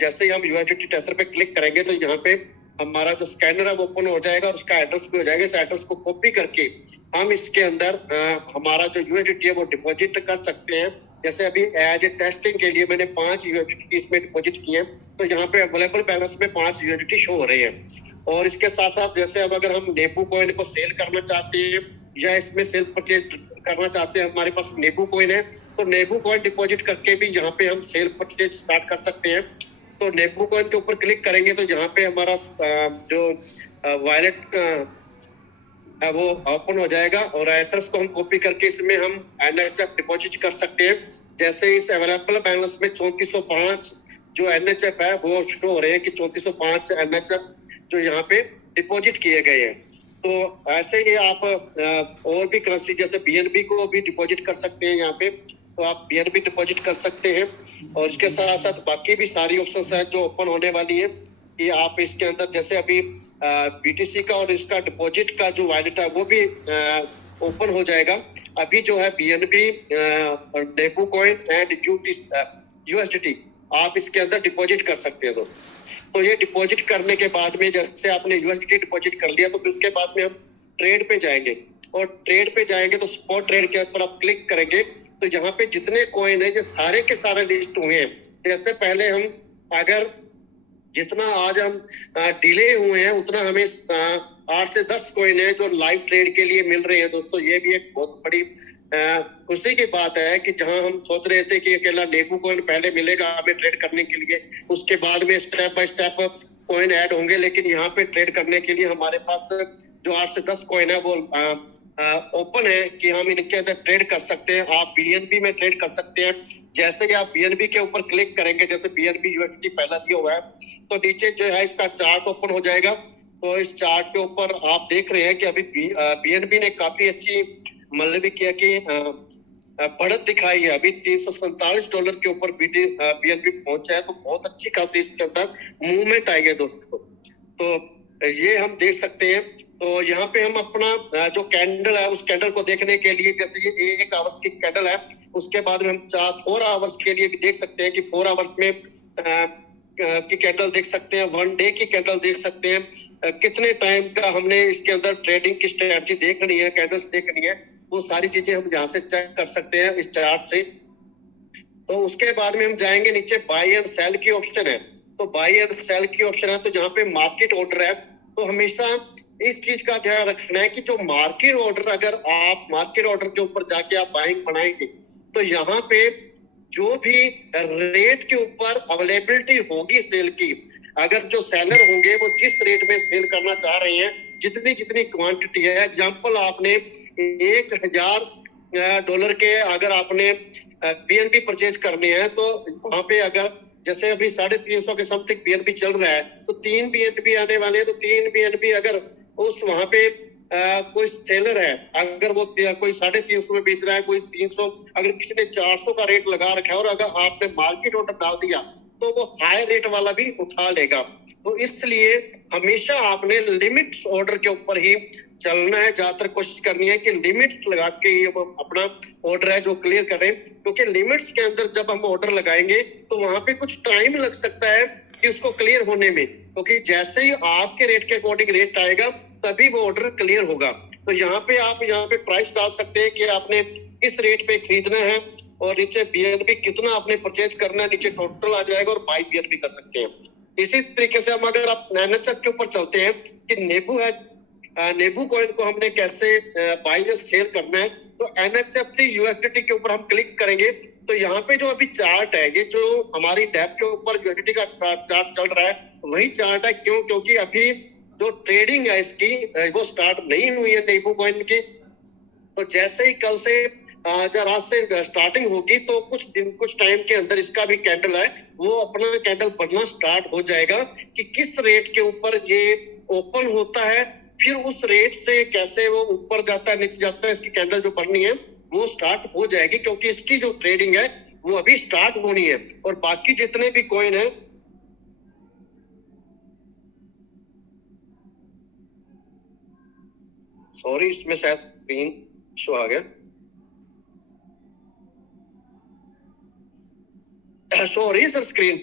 जैसे ही हम यूएसडी टेथर पे क्लिक करेंगे तो यहाँ पे हमारा जो स्कैनर है वो ओपन हो जाएगा, और उसका एड्रेस भी हो जाएगा। इस एड्रेस को कॉपी करके हम इसके अंदर हमारा जो यूएसडी है वो डिपॉजिट कर सकते हैं। जैसे अभी एज ए टेस्टिंग के लिए मैंने 5 यूएसडी इसमें डिपॉजिट किए, तो यहाँ पे अवेलेबल बैलेंस में 5 यूएसडी शो हो रहे हैं। और इसके साथ साथ जैसे अब अगर हम नेबू कॉइन को सेल करना चाहते हैं या इसमें सेल परचेज करना चाहते हैं, हमारे पास नेबू कॉइन है, तो नेबू कॉइन डिपॉजिट करके भी यहाँ पे हम सेल परचेज स्टार्ट कर सकते हैं। तो नेबू कॉइन के ऊपर क्लिक करेंगे तो यहाँ पे हमारा जो वॉलेट वो ओपन हो जाएगा और एड्रेस को हम कॉपी करके इसमें हम NHF डिपॉजिट कर सकते हैं। जैसे इस अवेलेबल बैलेंस में 3405 जो NHF है वो शो हो रहे हैं कि 3405 NHF जो यहाँ पे डिपॉजिट किए गए हैं। तो ऐसे ही आप और भी करेंसी जैसे BNB को भी डिपॉजिट कर सकते हैं यहाँ पे, तो आप BNB डिपॉजिट कर सकते हैं। और इसके साथ साथ बाकी भी सारी ऑप्शंस हैं जो ओपन होने वाली है कि आप इसके अंदर जैसे अभी BTC का और इसका डिपॉजिट का जो वॉलेट है वो भी ओपन हो जाएगा। अभी जो है BNB, नेबू कॉइन एंड USDT आप इसके अंदर डिपॉजिट कर सकते हैं दोस्तों। तो ये डिपॉजिट करने के बाद में जैसे आपने USDT डिपॉजिट कर लिया तो फिर उसके बाद में हम ट्रेड पे जाएंगे और ट्रेड पे जाएंगे तो स्पॉट ट्रेड के ऊपर आप क्लिक करेंगे तो यहाँ पे जितने कॉइन है जो सारे के सारे लिस्ट हुए हैं। जैसे पहले हम अगर जितना आज हम डिले हुए हैं उतना हमें 8 से 10 कॉइन है जो लाइव ट्रेड के लिए मिल रहे हैं दोस्तों। ये भी एक बहुत बड़ी खुशी की बात है कि जहां हम सोच रहे थे कि अकेला नेबू कॉइन पहले मिलेगा हमें ट्रेड करने के लिए, उसके बाद में step by step coin add होंगे, लेकिन यहाँ पे ट्रेड करने के लिए हमारे पास जो 8 से 10 कॉइन है वो ओपन है कि हम इनके अंदर ट्रेड कर सकते हैं। आप BNB में ट्रेड कर सकते हैं। जैसे कि आप BNB के ऊपर क्लिक करेंगे, जैसे BNB USDT पहला दिया हुआ है तो नीचे जो है इसका चार्ट ओपन हो जाएगा। तो इस चार्ट के ऊपर आप देख रहे हैं कि अभी BNB ने काफी अच्छी मतलब किया कि बढ़त दिखाई है। अभी $347 के ऊपर BNB पहुंचा है, तो बहुत अच्छी खासी इसके अंदर मूवमेंट आई है दोस्तों। तो ये हम देख सकते हैं। तो यहाँ पे हम अपना जो कैंडल है उस कैंडल को देखने के लिए जैसे ये 1 आवर्स की कैंडल है, उसके बाद में हम 4 आवर्स के लिए भी देख सकते हैं कि 4 आवर्स में की कैंडल देख सकते हैं, 1 डे की कैंडल देख सकते हैं, कितने टाइम का हमने इसके अंदर ट्रेडिंग की स्ट्रेटजी देखनी है, कैंडल्स देखनी है, वो सारी चीजें हम यहाँ से चेक कर सकते हैं इस चार्ट से। तो उसके बाद में हम जाएंगे नीचे बाय एंड सेल की ऑप्शन है। तो बाय एंड सेल की ऑप्शन है तो जहाँ पे मार्केट ऑर्डर है तो हमेशा इस चीज का ध्यान रखना है कि जो मार्केट ऑर्डर, अगर आप मार्केट ऑर्डर के ऊपर जाके आप बाइंग बनाएंगे तो यहाँ पे जो भी रेट के ऊपर अवेलेबिलिटी होगी सेल की, अगर जो सेलर होंगे वो जिस रेट में सेल करना चाह रहे हैं, जितनी जितनी क्वांटिटी है, एग्जाम्पल आपने $1000 के अगर आपने BNB परचेज करने हैं तो वहां पे अगर जैसे अभी 350 के समथिंग BNB चल रहा है तो 3 BNB आने वाले हैं। तो 3 BNB अगर उस वहां पे कोई सेलर है, अगर वो कोई 350 में बेच रहा है, कोई 300, अगर किसी ने 400 का रेट लगा रखा है और अगर आपने मार्केट ऑर्डर डाल दिया तो वो हाई रेट वाला भी उठा लेगा। तो इसलिए हमेशा आपने लिमिट्स ऑर्डर के ऊपर ही चलना है, ज्यादातर कोशिश करनी है कि लिमिट्स लगा के ही हम अपना ऑर्डर है जो क्लियर करें, क्योंकि लिमिट्स के अंदर जब हम ऑर्डर लगाएंगे तो वहां पे कुछ टाइम लग सकता है कि उसको क्लियर होने में, क्योंकि जैसे ही आपके रेट के अकॉर्डिंग रेट आएगा तभी वो ऑर्डर क्लियर होगा। तो यहाँ पे आप प्राइस डाल सकते हैं कि आपने किस रेट पे खरीदना है और नीचे BNB कितना आपने परचेज करना है, नीचे टोटल आ जाएगा और बाय BNB कर सकते हैं। इसी तरीके से हम अगर आप NHF के ऊपर चलते हैं कि नेबू है, नेबू कॉइन को हमने कैसे बाय या सेल करना है, तो NHF से USDT के ऊपर हम क्लिक करेंगे तो यहाँ पे जो अभी चार्ट है, ये जो हमारी टैब के ऊपर USDT का चार्ट चल रहा है वही चार्ट है। क्यों? क्योंकि अभी जो ट्रेडिंग है इसकी वो स्टार्ट नहीं हुई है नेबू कॉइन की। तो जैसे ही कल से रात से स्टार्टिंग होगी तो कुछ टाइम के अंदर इसका भी कैंडल है वो अपना कैंडल बनना स्टार्ट हो जाएगा कि किस रेट के ऊपर ये ओपन होता है, फिर उस रेट से कैसे वो ऊपर जाता है नीचे जाता है, इसकी कैंडल जो बननी है वो स्टार्ट हो जाएगी, क्योंकि इसकी जो ट्रेडिंग है वो अभी स्टार्ट होनी है। और बाकी जितने भी कॉइन है, सॉरी इसमें शायद स्क्रीन शो आ गया, शो हो रही है सर स्क्रीन?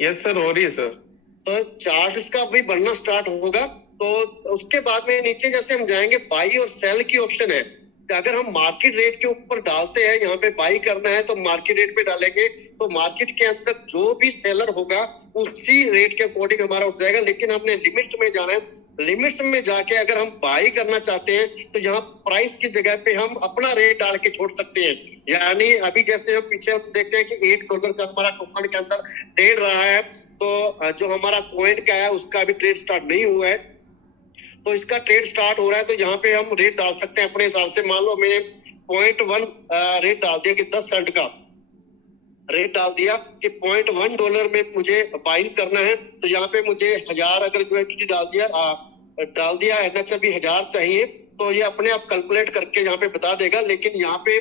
यस सर, हो रही है सर। तो चार्ट इसका भी बनना स्टार्ट होगा। तो उसके बाद में नीचे जैसे हम जाएंगे बाई और सेल की ऑप्शन है। अगर हम मार्केट रेट के ऊपर डालते हैं, यहाँ पे बाई करना है तो मार्केट रेट पे डालेंगे तो मार्केट के अंदर जो भी सेलर होगा उसी रेट के अकॉर्डिंग हमारा उठ जाएगा। लेकिन हमने लिमिट्स में जाना है। लिमिट्स में जाके अगर हम बाई करना चाहते हैं तो यहाँ प्राइस की जगह पे हम अपना रेट डाल के छोड़ सकते हैं। यानी अभी जैसे हम पीछे हम देखते हैं कि $1 का हमारा टोकन के अंदर ट्रेड रहा है, तो जो हमारा कॉइन का है उसका भी ट्रेड स्टार्ट नहीं हुआ है। तो इसका ट्रेड स्टार्ट हो रहा है, तो यहाँ पे हम रेट डाल सकते हैं अपने हिसाब से। मान लो मैंने 0.1 रेट डाल दिया कि 10 सेंट का रेट डाल दिया कि $0.1 में मुझे बाइंग करना है, तो यहाँ पे मुझे 1000 अगर यूएसडी डाल दिया NHB 1000 चाहिए, तो ये अपने आप कैलकुलेट करके यहाँ पे बता देगा। लेकिन यहाँ पे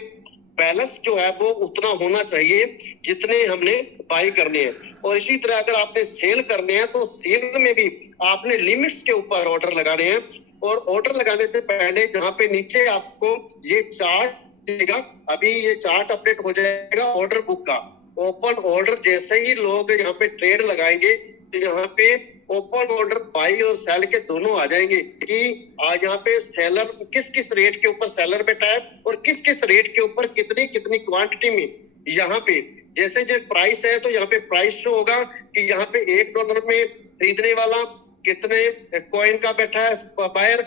बैलेंस जो है वो उतना होना चाहिए जितने हमने बाई करने हैं। और इसी तरह अगर आपने सेल करने हैं तो सेल में भी आपने लिमिट्स के ऊपर ऑर्डर लगाने हैं। और ऑर्डर लगाने से पहले यहाँ पे नीचे आपको ये चार्ट देगा, अभी ये चार्ट अपडेट हो जाएगा ऑर्डर बुक का। ओपन ऑर्डर जैसे ही लोग यहाँ पे ट्रेड लगाएंगे तो यहाँ पे ओपन ऑर्डर बाई और सेल के दोनों आ जाएंगे कि आज यहाँ पे सेलर किस किस रेट के ऊपर सेलर बैठा है और किस किस रेट के ऊपर कितनी कितनी क्वांटिटी में। यहाँ पे जैसे जो प्राइस है तो यहाँ पे प्राइस शो होगा कि यहाँ पे $1 में खरीदने वाला कितने कॉइन का बैठा है बायर,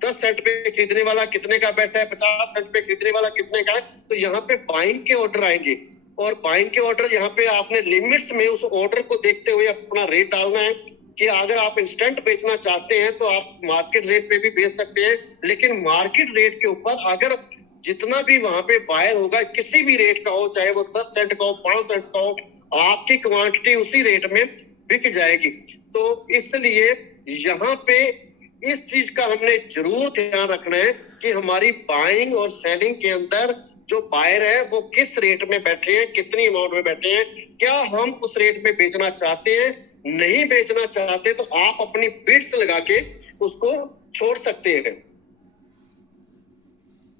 10 सेंट पे खरीदने वाला कितने का बैठा है, 50 सेंट पे खरीदने वाला कितने का है। तो यहाँ पे बाइंग के ऑर्डर आएंगे और बाइंग के ऑर्डर यहाँ पे आपने लिमिट्स में उस ऑर्डर को देखते हुए अपना रेट डालना है कि अगर आप इंस्टेंट बेचना चाहते हैं तो आप मार्केट रेट पे भी बेच सकते हैं। लेकिन मार्केट रेट के ऊपर अगर जितना भी वहां पे बायर होगा किसी भी रेट का हो, चाहे वो 10 सेंट का हो 5 सेंट का हो, आपकी क्वांटिटी उसी रेट में बिक जाएगी। तो इसलिए यहाँ पे इस चीज का हमने जरूर ध्यान रखना है कि हमारी बाइंग और सेलिंग के अंदर जो बायर है वो किस रेट में बैठे हैं, कितनी अमाउंट में बैठे हैं, क्या हम उस रेट में बेचना चाहते हैं। नहीं बेचना चाहते तो आप अपनी बिड्स लगा के उसको छोड़ सकते हैं।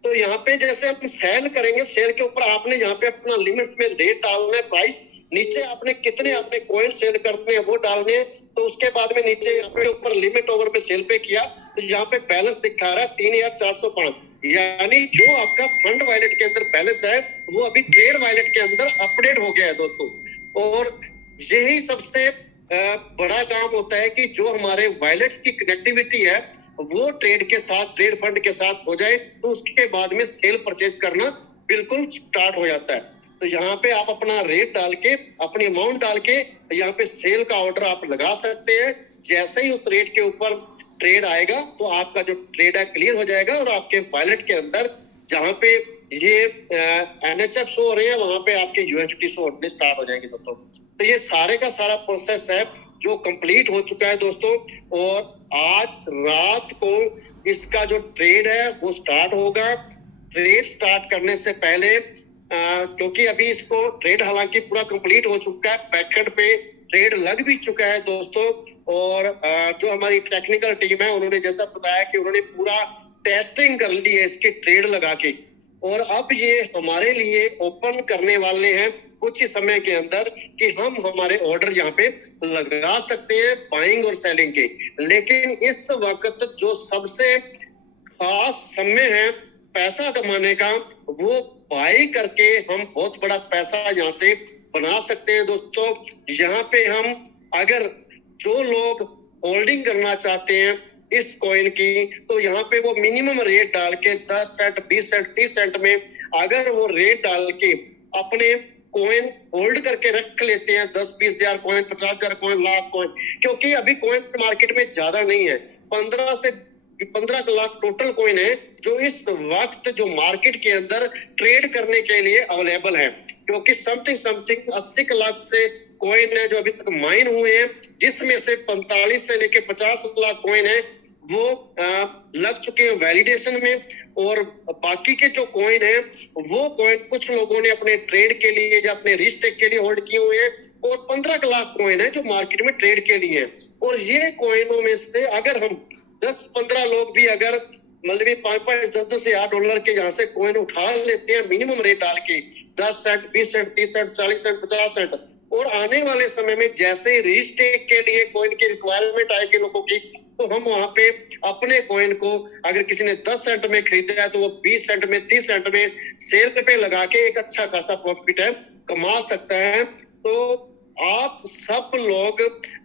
तो यहाँ पे जैसे हम सेल करेंगे, सेल के ऊपर आपने यहाँ पे अपना लिमिट्स में रेट डालना है, प्राइस नीचे आपने कितने अपने कॉइन सेल करते हैं वो डालने हैं। तो उसके बाद में नीचे यहाँ पे ऊपर लिमिट ओवर पे सेल पे किया तो यहाँ पे बैलेंस दिखा रहा है 3405, यानी जो आपका फंड वॉलेट के अंदर बैलेंस है वो अभी ट्रेड वॉलेट के अंदर अपडेट हो गया है दोस्तों। और यही सबसे बड़ा काम होता है कि जो हमारे वॉलेट्स की कनेक्टिविटी है वो ट्रेड के साथ, ट्रेड फंड के साथ हो जाए तो उसके बाद में सेल परचेज करना बिल्कुल स्टार्ट हो जाता है। तो यहाँ पे आप अपना रेट डाल के, अपनी अमाउंट डाल के यहाँ पे सेल का ऑर्डर आप लगा सकते हैं। जैसे ही उस रेट के ऊपर ट्रेड आएगा तो आपका जो ट्रेड है क्लियर हो जाएगा और आपके वॉलेट के अंदर जहाँ पे ये NHF शो हो रहे हैं वहां पे आपके USD शो होने स्टार्ट हो जाएंगे दोस्तों। तो ये सारे का सारा प्रोसेस है जो कंप्लीट हो चुका है दोस्तों। और आज रात को इसका जो ट्रेड है वो स्टार्ट होगा। ट्रेड स्टार्ट करने से पहले क्योंकि अभी इसको ट्रेड हालांकि पूरा कंप्लीट हो चुका है, बैकएंड पे ट्रेड लग भी चुका है दोस्तों। और जो हमारी टेक्निकल टीम है उन्होंने जैसा बताया कि उन्होंने पूरा टेस्टिंग कर ली है इसकी ट्रेड लगा के, और अब ये हमारे लिए ओपन करने वाले हैं कुछ ही समय के अंदर कि हम हमारे ऑर्डर यहाँ पे लगा सकते हैं बाइंग और सेलिंग के। लेकिन इस वक्त जो सबसे खास समय है पैसा कमाने का, वो बाई करके हम बहुत बड़ा पैसा यहाँ से बना सकते हैं दोस्तों। यहाँ पे हम अगर जो लोग होल्डिंग करना चाहते हैं इस कॉइन की तो यहाँ पे वो मिनिमम रेट डाल के 10 सेंट 20 सेंट 30 सेंट में अगर वो रेट डाल के अपने कॉइन होल्ड करके रख लेते हैं, 10-20 हजार कॉइन, 50 हजार कॉइन, लाख कॉइन, क्योंकि अभी कॉइन मार्केट में ज्यादा नहीं है, 15 से 15 लाख टोटल कॉइन है जो इस वक्त जो मार्केट के अंदर ट्रेड करने के लिए अवेलेबल है। क्योंकि समथिंग 80 लाख से कॉइन है जो अभी तक माइन हुए हैं, जिसमें से 45 से लेके 50 लाख कॉइन है वो लग चुके हैं वैलिडेशन में। और बाकी के जो कॉइन है वो कॉइन कुछ लोगों ने अपने ट्रेड के लिए या अपने रिस्टेक के लिए होल्ड किए हुए हैं, और 15 लाख कॉइन है जो मार्केट में ट्रेड के लिए है। और ये कॉइनों में से अगर हम 10-15 लोग भी अगर मतलब 5-10 हजार डॉलर के यहाँ से कॉइन उठा लेते हैं मिनिमम रेट डाल के 10 cent 20 cent 30 cent 40 cent 50 cent, और आने वाले समय में जैसे ही रीस्टेक के लिए कॉइन की रिक्वायरमेंट आएगी लोगों की, तो हम वहां पे अपने कॉइन को अगर किसी ने 10 सेंट में खरीदा है तो वो 20 सेंट में 30 सेंट में सेल पे लगा के एक अच्छा खासा प्रॉफिट है कमा सकता है। तो आप सब लोग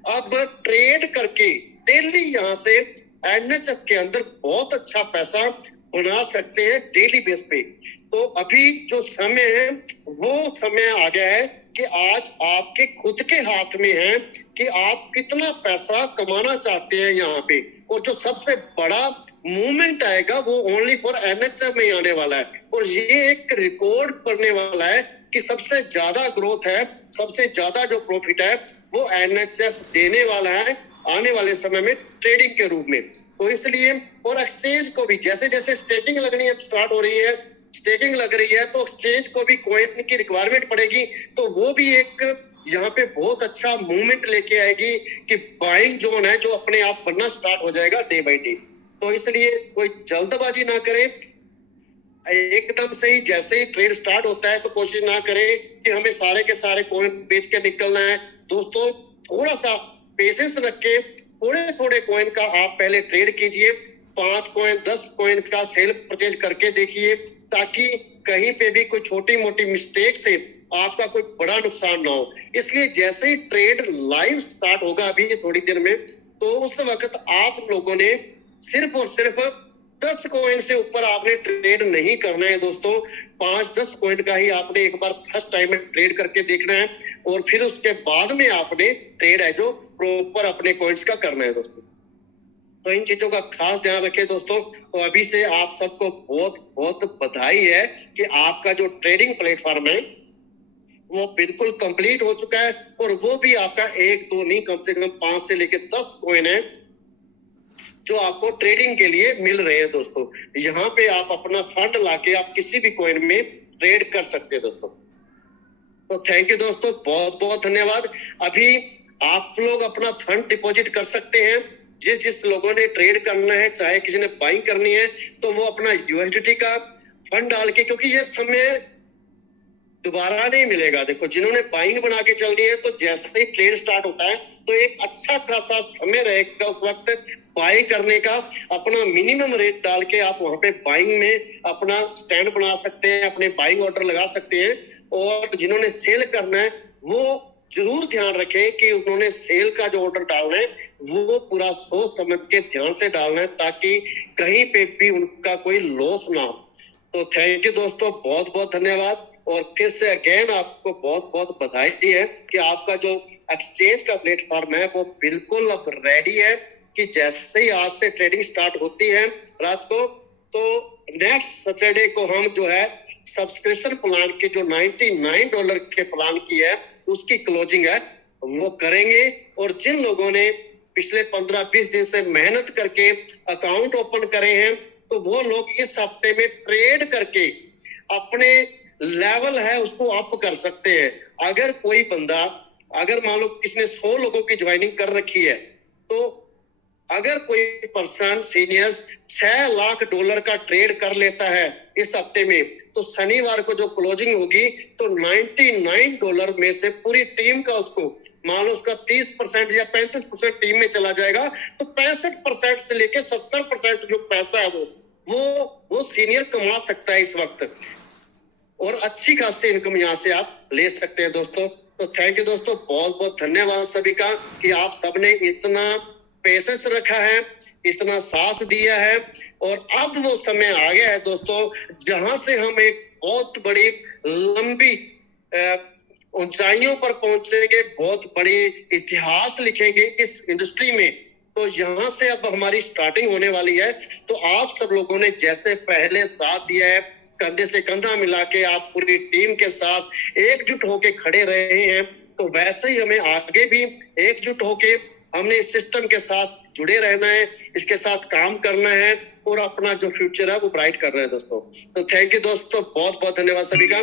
अब ट्रेड करके डेली यहाँ से NHF के अंदर बहुत अच्छा पैसा बना सकते हैं डेली बेस पे। तो अभी जो समय है वो समय आ गया है कि आज आपके खुद के हाथ में है कि आप कितना पैसा कमाना चाहते हैं यहाँ पे। और जो सबसे बड़ा मूवमेंट आएगा वो ओनली फॉर एनएचएफ में ही आने वाला है, और ये एक रिकॉर्ड बनने वाला है कि सबसे ज्यादा ग्रोथ है, सबसे ज्यादा जो प्रॉफिट है वो एनएचएफ देने वाला है आने वाले समय में ट्रेडिंग के रूप में। तो इसलिए और एक्सचेंज को भी जैसे जैसे स्टेकिंग लगनी स्टार्ट हो रही है, स्टेकिंग लग रही है, तो एक्सचेंज को भी कॉइन की रिक्वायरमेंट पड़ेगी, तो वो भी एक यहाँ पे बहुत अच्छा मूवमेंट लेके आएगी कि बाइंग जोन है जो अपने आप बनना स्टार्ट हो जाएगा डे बाई डे। तो इसलिए कोई जल्दबाजी ना करें, एकदम से ही जैसे ही ट्रेड स्टार्ट होता है तो कोशिश ना करें कि हमें सारे के सारे कॉइन बेच के निकलना है। दोस्तों थोड़ा सा पेशेंस रख के थोड़े थोड़े कॉइन का आप पहले ट्रेड कीजिए, 5 कॉइन 10 कॉइन का सेल परचेज करके देखिए, ताकि कहीं पे भी कोई छोटी मोटी मिस्टेक से आपका कोई बड़ा नुकसान ना हो। इसलिए जैसे ही ट्रेड लाइव स्टार्ट होगा अभी थोड़ी देर में, तो उस वक्त आप लोगों ने सिर्फ और सिर्फ 10 कॉइन से ऊपर आपने ट्रेड नहीं करना है दोस्तों। 5-10 कॉइन का ही आपने एक बार फर्स्ट टाइम में ट्रेड करके देखना है, और फिर उसके बाद में आपने ट्रेड है जो प्रॉपर अपने कॉइन्स का करना है दोस्तों। तो इन चीजों का खास ध्यान रखें दोस्तों। तो अभी से आप सबको बहुत बहुत बधाई है कि आपका जो ट्रेडिंग प्लेटफॉर्म है वो बिल्कुल कंप्लीट हो चुका है, और वो भी आपका 1-2 नहीं कम से कम 5 से लेकर 10 कॉइन है जो आपको ट्रेडिंग के लिए मिल रहे हैं दोस्तों। यहाँ पे आप अपना फंड लाके आप किसी भी कॉइन में ट्रेड कर सकते हैं दोस्तों। तो थैंक यू दोस्तों, बहुत बहुत धन्यवाद। अभी आप लोग अपना फंड डिपॉजिट कर सकते हैं। जिस लोगों ने ट्रेड करना है, चाहे किसी ने बाइंग करनी है, तो वो अपना यूएसडीटी का फंड डाल के, क्योंकि ये समय दोबारा नहीं मिलेगा। देखो जिन्होंने बाइंग बना के चलनी है, तो जैसे ही ट्रेड स्टार्ट होता है तो एक अच्छा खासा समय रहेगा उस वक्त बाई करने का। अपना मिनिमम रेट डाल के आप वहां पे बाइंग में अपना स्टैंड बना सकते हैं, अपने बाइंग ऑर्डर लगा सकते हैं। और जिन्होंने सेल करना है वो जरूर ध्यान रखें कि उन्होंने सेल का जो ऑर्डर डालना है वो पूरा सोच समझ के ध्यान से डालना है, ताकि कहीं पे भी उनका कोई लॉस ना हो। तो थैंक यू दोस्तों, बहुत बहुत धन्यवाद। और फिर से अगेन आपको बहुत बहुत बधाई है कि आपका जो एक्सचेंज का प्लेटफॉर्म है वो बिल्कुल अब रेडी है कि जैसे ही आज से ट्रेडिंग स्टार्ट होती है रात को, तो नेक्स्ट सैटरडे को हम जो है सब्सक्रिप्शन प्लान के जो $99 के प्लान की है उसकी क्लोजिंग है वो करेंगे। और जिन लोगों ने पिछले 15-20 दिन से मेहनत करके अकाउंट ओपन करे हैं, तो वो लोग इस हफ्ते में ट्रेड करके अपने लेवल है उसको अप कर सकते हैं। अगर कोई बंदा, अगर मान लो किसने 100 लोगों की ज्वाइनिंग कर रखी है, तो अगर कोई पर्सन सीनियर्स $6 लाख का ट्रेड कर लेता है इस हफ्ते में, तो शनिवार को जो क्लोजिंग होगी तो $99 में से पूरी टीम का उसको मान लो उसका 30% या 35% टीम में चला जाएगा, तो 65% से लेकर 70% जो पैसा है वो सीनियर कमा सकता है इस वक्त, और अच्छी खासी इनकम यहाँ से आप ले सकते हैं दोस्तों। तो थैंक यू दोस्तों, बहुत बहुत धन्यवाद सभी का कि आप सबने इतना पेशेंस रखा है, इतना साथ दिया है। और अब वो समय आ गया है दोस्तों जहां से हम एक बहुत बड़ी लंबी ऊंचाइयों पर पहुंचेंगे, बहुत बड़ी इतिहास लिखेंगे इस इंडस्ट्री में। तो यहाँ से अब हमारी स्टार्टिंग होने वाली है। तो आप सब लोगों ने जैसे पहले साथ दिया है, कंधे से कंधा मिला के आप पूरी टीम के साथ एकजुट होके खड़े रहे हैं, तो वैसे ही हमें आगे भी एकजुट होके हमने इस सिस्टम के साथ जुड़े रहना है, इसके साथ काम करना है और अपना जो फ्यूचर है वो ब्राइट करना है दोस्तों। तो थैंक यू दोस्तों, बहुत बहुत धन्यवाद सभी का।